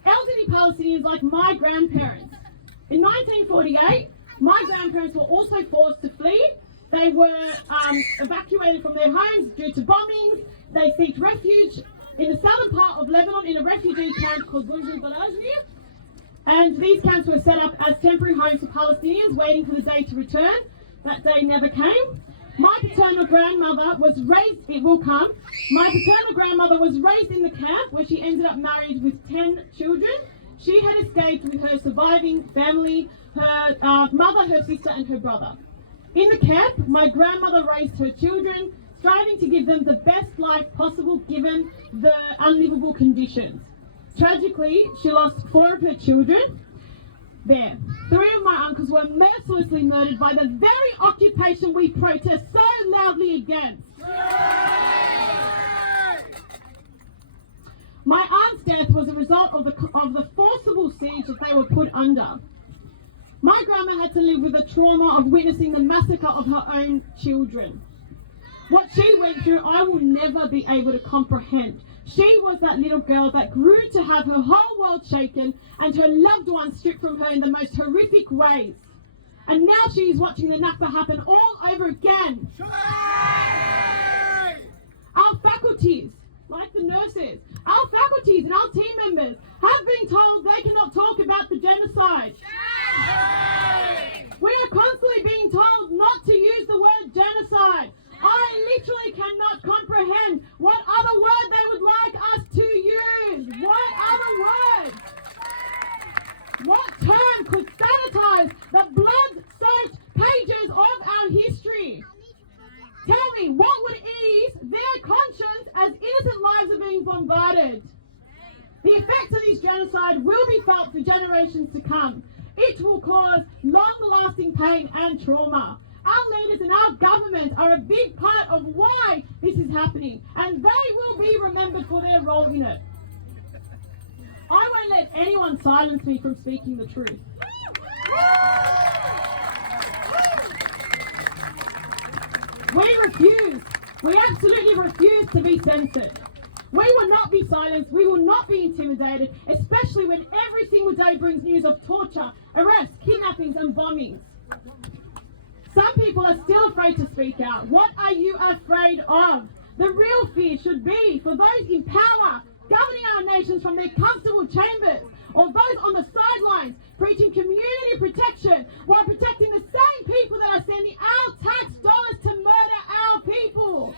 Elderly Palestinians like my grandparents. In 1948, my grandparents were also forced to flee. They were evacuated from their homes due to bombings. They sought refuge in the southern part of Lebanon in a refugee camp called Balajmi. And these camps were set up as temporary homes for Palestinians waiting for the day to return. That day never came. My paternal grandmother was raised, it will come. My paternal grandmother was raised in the camp where she ended up married with 10 children. She had escaped with her surviving family, her mother, her sister and her brother. In the camp, my grandmother raised her children, striving to give them the best life possible given the unlivable conditions. Tragically, she lost 4 of her children. There. 3 of my uncles were mercilessly murdered by the very occupation we protest so loudly against. My aunt's death was a result of the forcible siege that they were put under. My grandma had to live with the trauma of witnessing the massacre of her own children. What she went through, I will never be able to comprehend. She was that little girl that grew to have her whole world shaken and her loved ones stripped from her in the most horrific ways. and now she is watching the Nakba happen all over again. Our faculties, like the nurses, our faculties and our team members have been told they cannot talk about the genocide. We are constantly being told not to use the word genocide. I literally cannot comprehend what other word they would like us to use. What other word? What term could sanitize the blood-soaked pages of our history? Tell me, what would ease their conscience as innocent lives are being bombarded? The effects of this genocide will be felt for generations to come. It will cause long-lasting pain and trauma. Our leaders and our government are a big part of why this is happening, and they will be remembered for their role in it. I won't let anyone silence me from speaking the truth. We refuse. We absolutely refuse to be censored. We will not be silenced. We will not be intimidated, especially when every single day brings news of torture, arrests, kidnappings and bombings. Some people are still afraid to speak out. What are you afraid of? The real fear should be for those in power, governing our nations from their comfortable chambers, or those on the sidelines preaching community protection while protecting the same people that are sending our tax dollars to murder our people.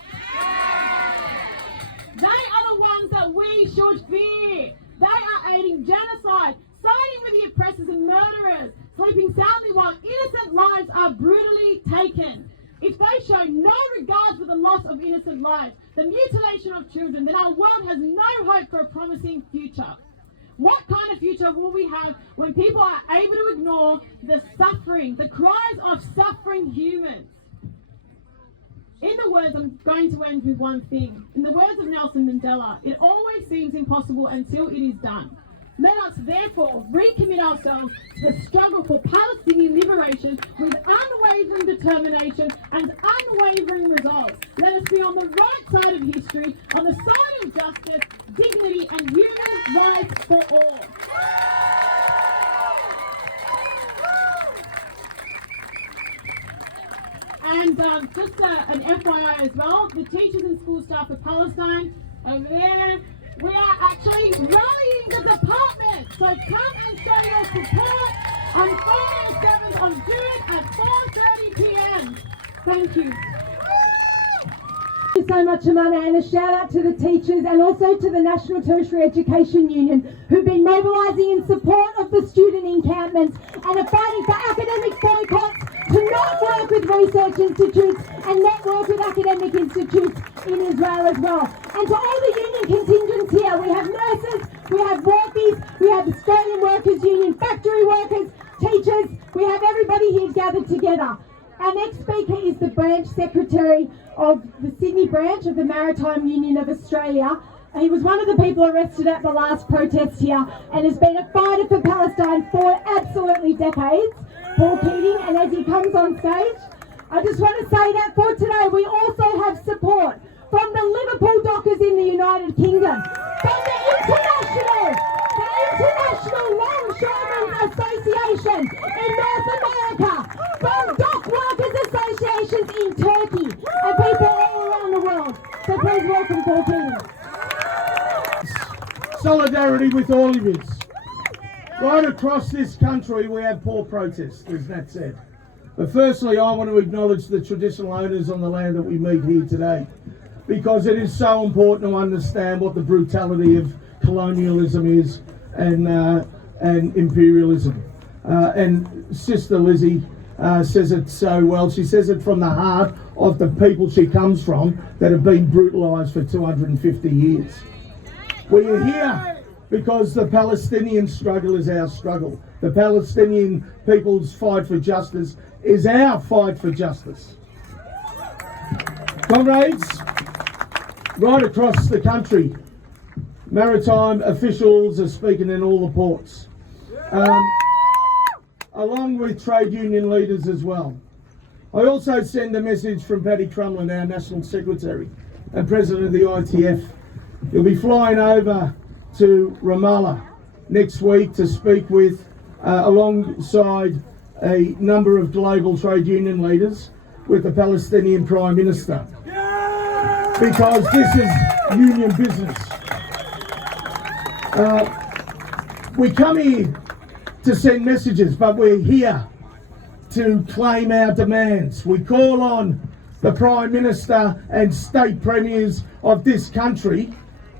They are the ones that we should fear. They are aiding genocide, siding with the oppressors and murderers, sleeping soundly while innocent lives are brutally taken. If they show no regard for the loss of innocent lives, the mutilation of children, then our world has no hope for a promising future. What kind of future will we have when people are able to ignore the suffering, the cries of suffering humans? In the words, I'm going to end with one thing. In the words of Nelson Mandela, it always seems impossible until it is done. Let us therefore recommit ourselves to the struggle for Palestinian liberation with unwavering determination and unwavering resolve. Let us be on the right side of history, on the side of justice, dignity and human rights for all. And just an FYI as well, the teachers and school staff of Palestine over there, we are actually rallying the department. So come and show your support on Friday 7th of June at 4:30 p.m. Thank you. Thank you so much, Amani, and a shout out to the teachers and also to the National Tertiary Education Union who've been mobilising in support of the student encampments and are fighting for academic boycotts to not work with research institutes and not work with academic institutes in Israel as well. And to all the union contingents here, we have nurses, we have walkies, we have Australian Workers Union, factory workers, teachers, we have everybody here gathered together. Our next speaker is the branch secretary of the Sydney branch of the Maritime Union of Australia. He was one of the people arrested at the last protest here and has been a fighter for Palestine for absolutely decades, Paul Keating. And as he comes on stage, I just want to say that for today we also have support from the Liverpool Dockers in the United Kingdom, from the International Longshoremen's Association in North America, from Dock Workers Associations in Turkey, and people all around the world. So please welcome Paul Keating. Solidarity with all of us. Right across this country we have poor protests, as Nat said. But firstly I want to acknowledge the traditional owners on the land that we meet here today, because it is so important to understand what the brutality of colonialism is and imperialism. And Sister Lizzie says it so well. She says it from the heart of the people she comes from that have been brutalised for 250 years. We are here because the Palestinian struggle is our struggle. The Palestinian people's fight for justice is our fight for justice. Comrades, right across the country, maritime officials are speaking in all the ports, along with trade union leaders as well. I also send a message from Paddy Crumlin, our National Secretary and President of the ITF. He'll be flying over to Ramallah next week to speak with, alongside a number of global trade union leaders with the Palestinian Prime Minister, because this is union business. We come here to send messages, but we're here to claim our demands. We call on the Prime Minister and state premiers of this country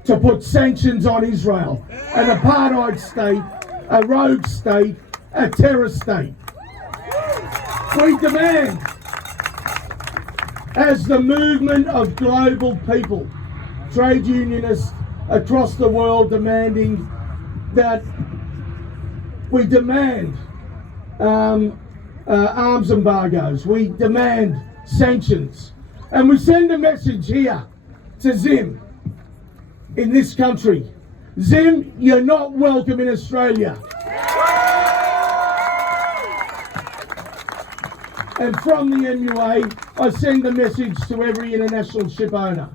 to put sanctions on Israel, an apartheid state, a rogue state, a terror state. We demand, as the movement of global people, trade unionists across the world demanding that we demand arms embargoes, we demand sanctions, and we send a message here to Zim in this country. Zim, you're not welcome in Australia. And from the MUA, I send a message to every international ship owner.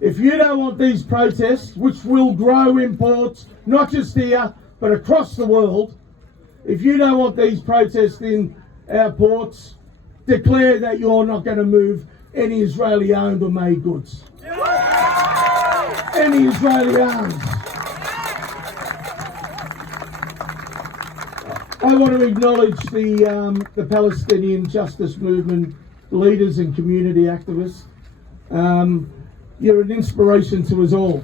If you don't want these protests, which will grow in ports, not just here, but across the world, if you don't want these protests in our ports, declare that you're not going to move any Israeli owned or made goods. Any Israeli arms. I want to acknowledge the Palestinian justice movement leaders and community activists. You're an inspiration to us all.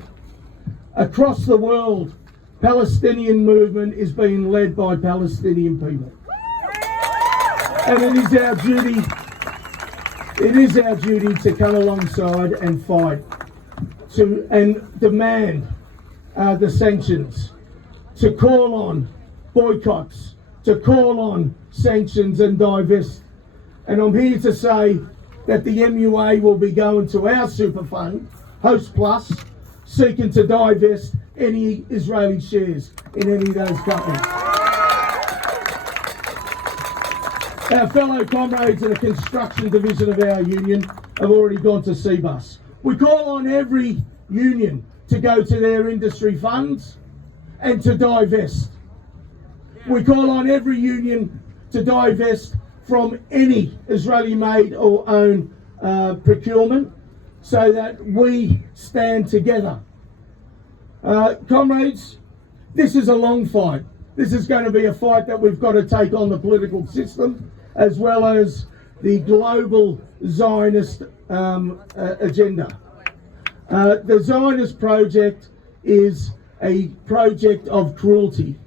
Across the world, Palestinian movement is being led by Palestinian people. And it is our duty to come alongside and fight and demand the sanctions, to call on boycotts, to call on sanctions and divest. And I'm here to say that the MUA will be going to our super fund, Host Plus, seeking to divest any Israeli shares in any of those companies. Our fellow comrades in the construction division of our union have already gone to CBUS. We call on every union to go to their industry funds and to divest. We call on every union to divest from any Israeli-made or owned procurement so that we stand together. Comrades, this is a long fight. This is going to be a fight that we've got to take on the political system as well as the global Zionist agenda. The Zionist project is a project of cruelty.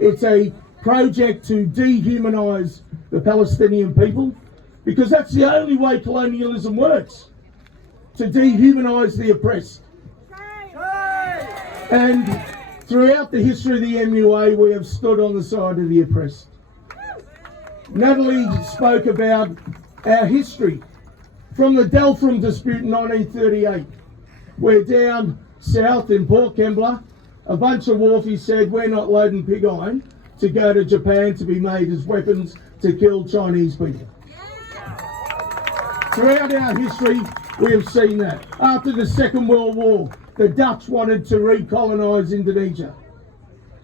It's a project to dehumanise the Palestinian people, because that's the only way colonialism works, to dehumanise the oppressed. And throughout the history of the MUA, we have stood on the side of the oppressed. Natalie spoke about our history from the Delphram dispute in 1938, where down south in Port Kembla, a bunch of wharfies said, we're not loading pig iron to go to Japan to be made as weapons to kill Chinese people. Throughout our history, we have seen that. After the Second World War, the Dutch wanted to recolonise Indonesia.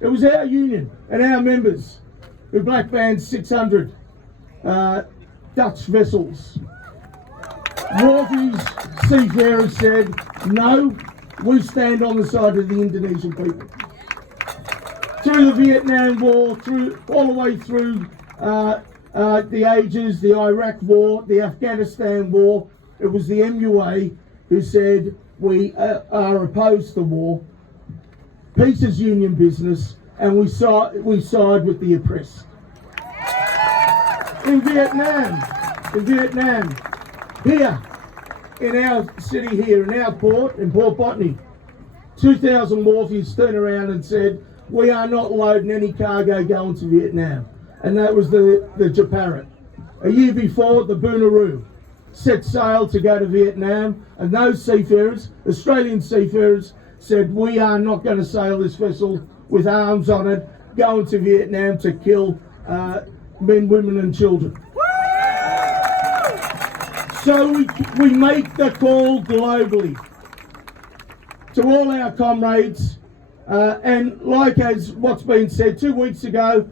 It was our union and our members who black banned 600 Dutch vessels. Wharfies, seafarers said, no, we stand on the side of the Indonesian people. Through the Vietnam War, all the way through the ages, the Iraq War, the Afghanistan War, it was the MUA who said we are opposed to war. Peace is union business, and we side with the oppressed. In Vietnam, here, in our city here, in our port, in Port Botany, 2,000 wharfies turned around and said, we are not loading any cargo going to Vietnam. And that was the Jarrett. A year before, the Boonaroo set sail to go to Vietnam, and those seafarers, Australian seafarers, said, we are not going to sail this vessel with arms on it, going to Vietnam to kill men, women and children. So we make the call globally to all our comrades, and like as what's been said 2 weeks ago,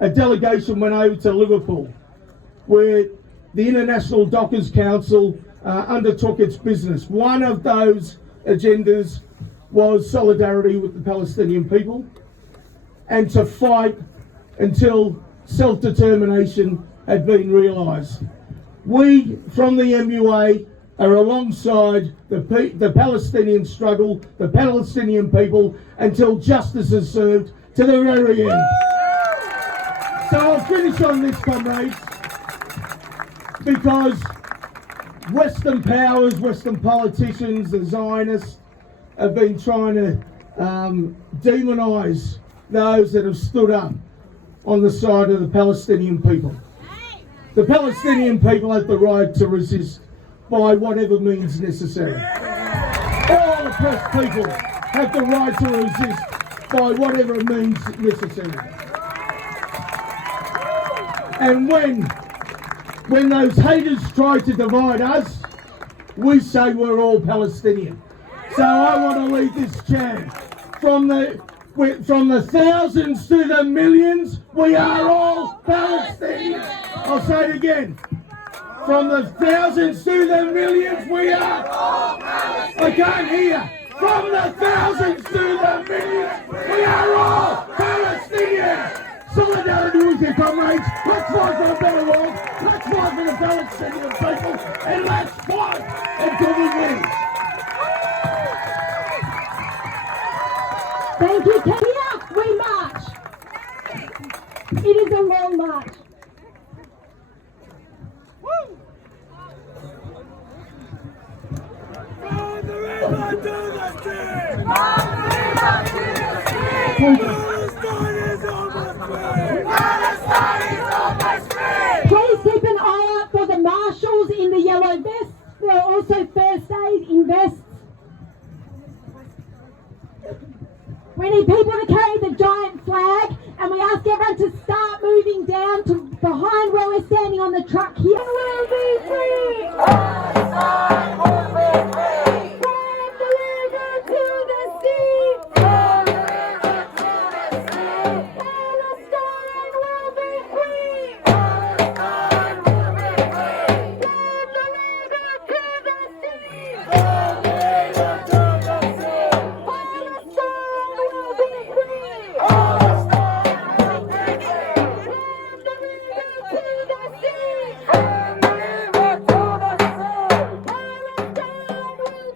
a delegation went over to Liverpool, where the International Dockers Council undertook its business. One of those agendas was solidarity with the Palestinian people and to fight until self-determination had been realised. We, from the MUA, are alongside the Palestinian struggle, the Palestinian people, until justice is served to the very end. So I'll finish on this, comrades, because Western powers, Western politicians, the Zionists, have been trying to demonise those that have stood up on the side of the Palestinian people. The Palestinian people have the right to resist by whatever means necessary. All oppressed people have the right to resist by whatever means necessary. And when those haters try to divide us, we say we're all Palestinian. So I want to lead this chant from the thousands to the millions, we are all Palestinians. I'll say it again. From the thousands to the millions, we are all Palestinians. I can't hear. From the thousands to the millions, we are all Palestinians. Solidarity with you, comrades. Let's fight for a better world. Let's fight for the Palestinian people. And let's fight until we win. Thank you, Here we march. It is a long march. From the river to the sea! From the river to the sea! Palestine is almost free! Palestine is almost free! Please keep an eye out for the marshals in the yellow vests. There are also first aid in vests. We need people to carry the giant flag, and we ask everyone to start moving down to behind where we're standing on the truck here. We'll be free! Palestine will be free! From the river to the sea! From the river to the sea! Palestine will be free! Palestine will be free! From the river to the sea! From the river to the sea! Palestine will be free! Palestine will be free! From the river to the sea! From the river to the sea! Palestine will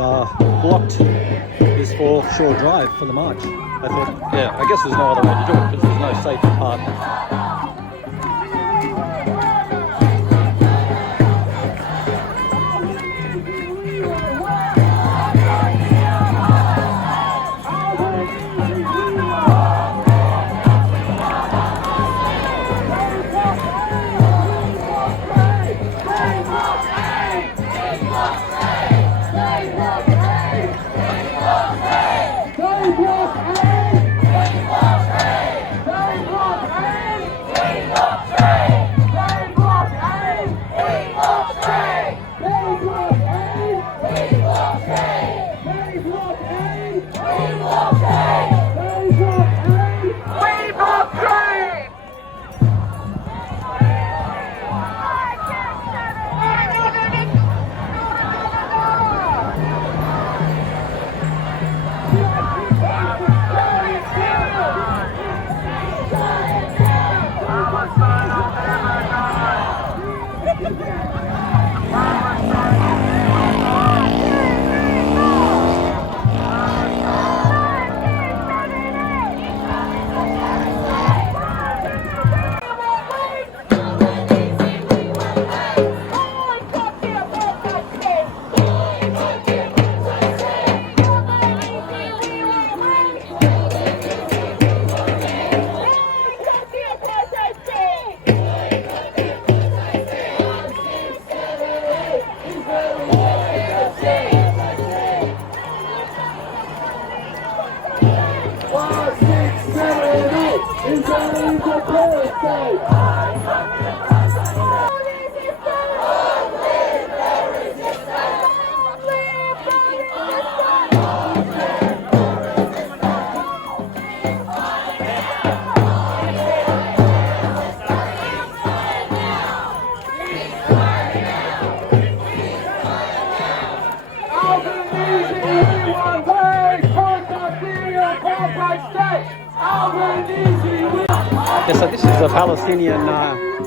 actually blocked this Foreshore Drive for the march. They thought, yeah, I guess there's no other way to do it because there's no safe part. Yeah, so this is a Palestinian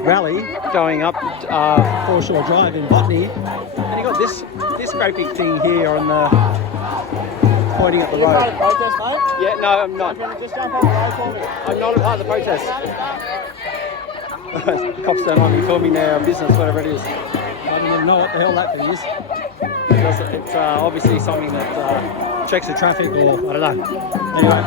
rally going up Foreshore Drive in Botany, and you got this great big thing here on the pointing at the road. Are you part of the protest, mate? Yeah, no, I'm not. Just jump on the road for me. I'm not a part of the protest. Cops don't want me filming their business, whatever it is. I don't even know what the hell that thing is. Because it's obviously something that checks the traffic, or I don't know. Anyway.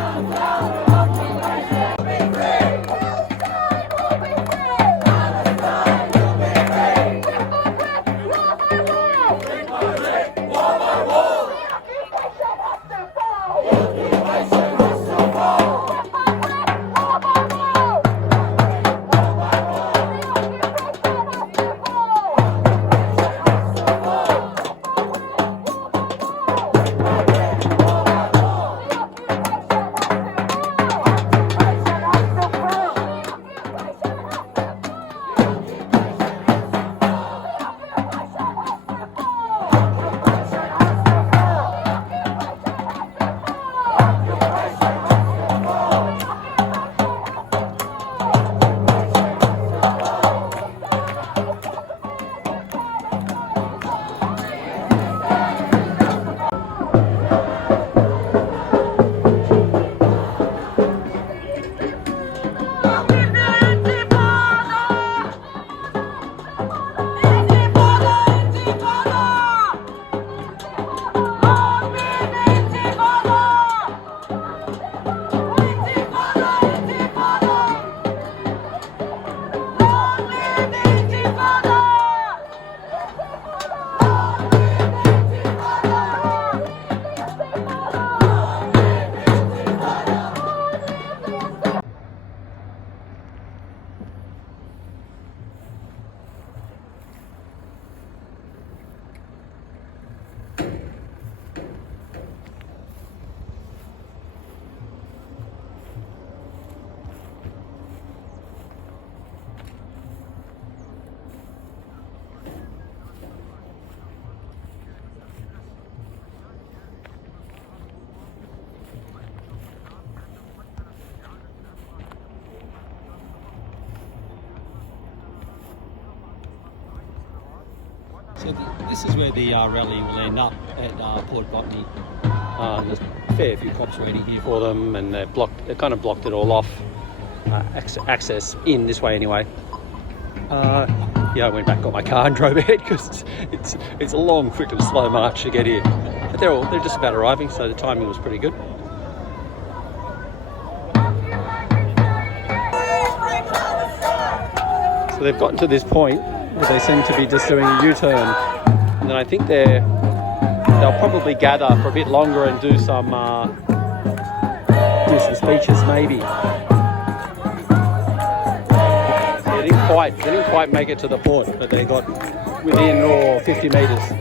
So this is where the rally will end up at Port Botany. There's a fair few cops waiting here for them, and they've kind of blocked it all off. Access in this way anyway. Yeah, I went back, got my car and drove ahead because it's a long, freaking slow march to get here. But they're just about arriving, so the timing was pretty good. So they've gotten to this point where they seem to be just doing a U-turn, and then I think they'll probably gather for a bit longer and do some speeches maybe. They didn't quite make it to the port, but they got within 50 metres.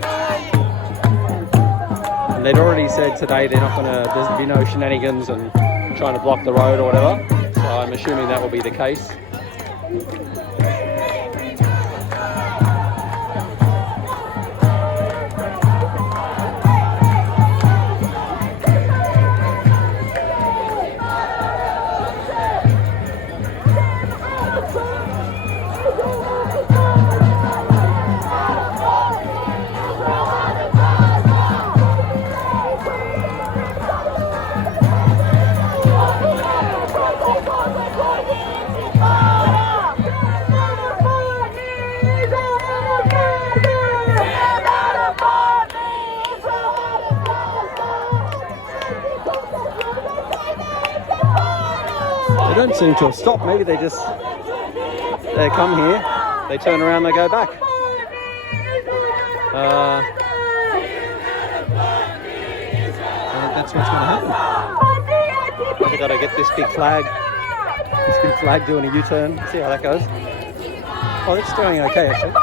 And they'd already said today there's be no shenanigans and trying to block the road or whatever. So I'm assuming that will be the case. They don't seem to have stopped. Maybe they come here, they turn around, they go back. I think that's what's going to happen. They've got to get this big flag doing a U-turn. See how that goes. Oh, it's doing okay actually.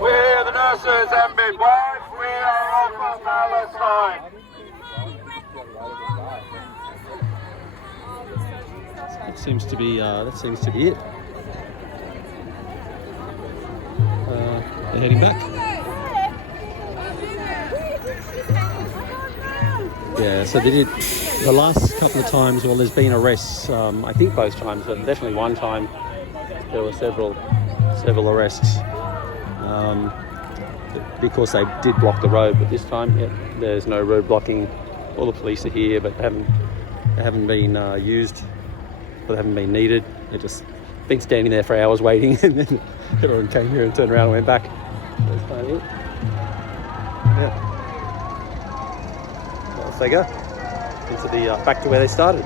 We're the nurses and midwives, we are all for Palestine. That seems to be it. They're heading back. Yeah, so they did the last couple of times. Well, there's been arrests. I think both times, but definitely one time there were several arrests because they did block the road. But this time, there's no road blocking. All the police are here, but they haven't been used, or they haven't been needed. They've just been standing there for hours waiting, and then everyone came here and turned around and went back. That's kind of it. Yeah. Off they go into the back to where they started.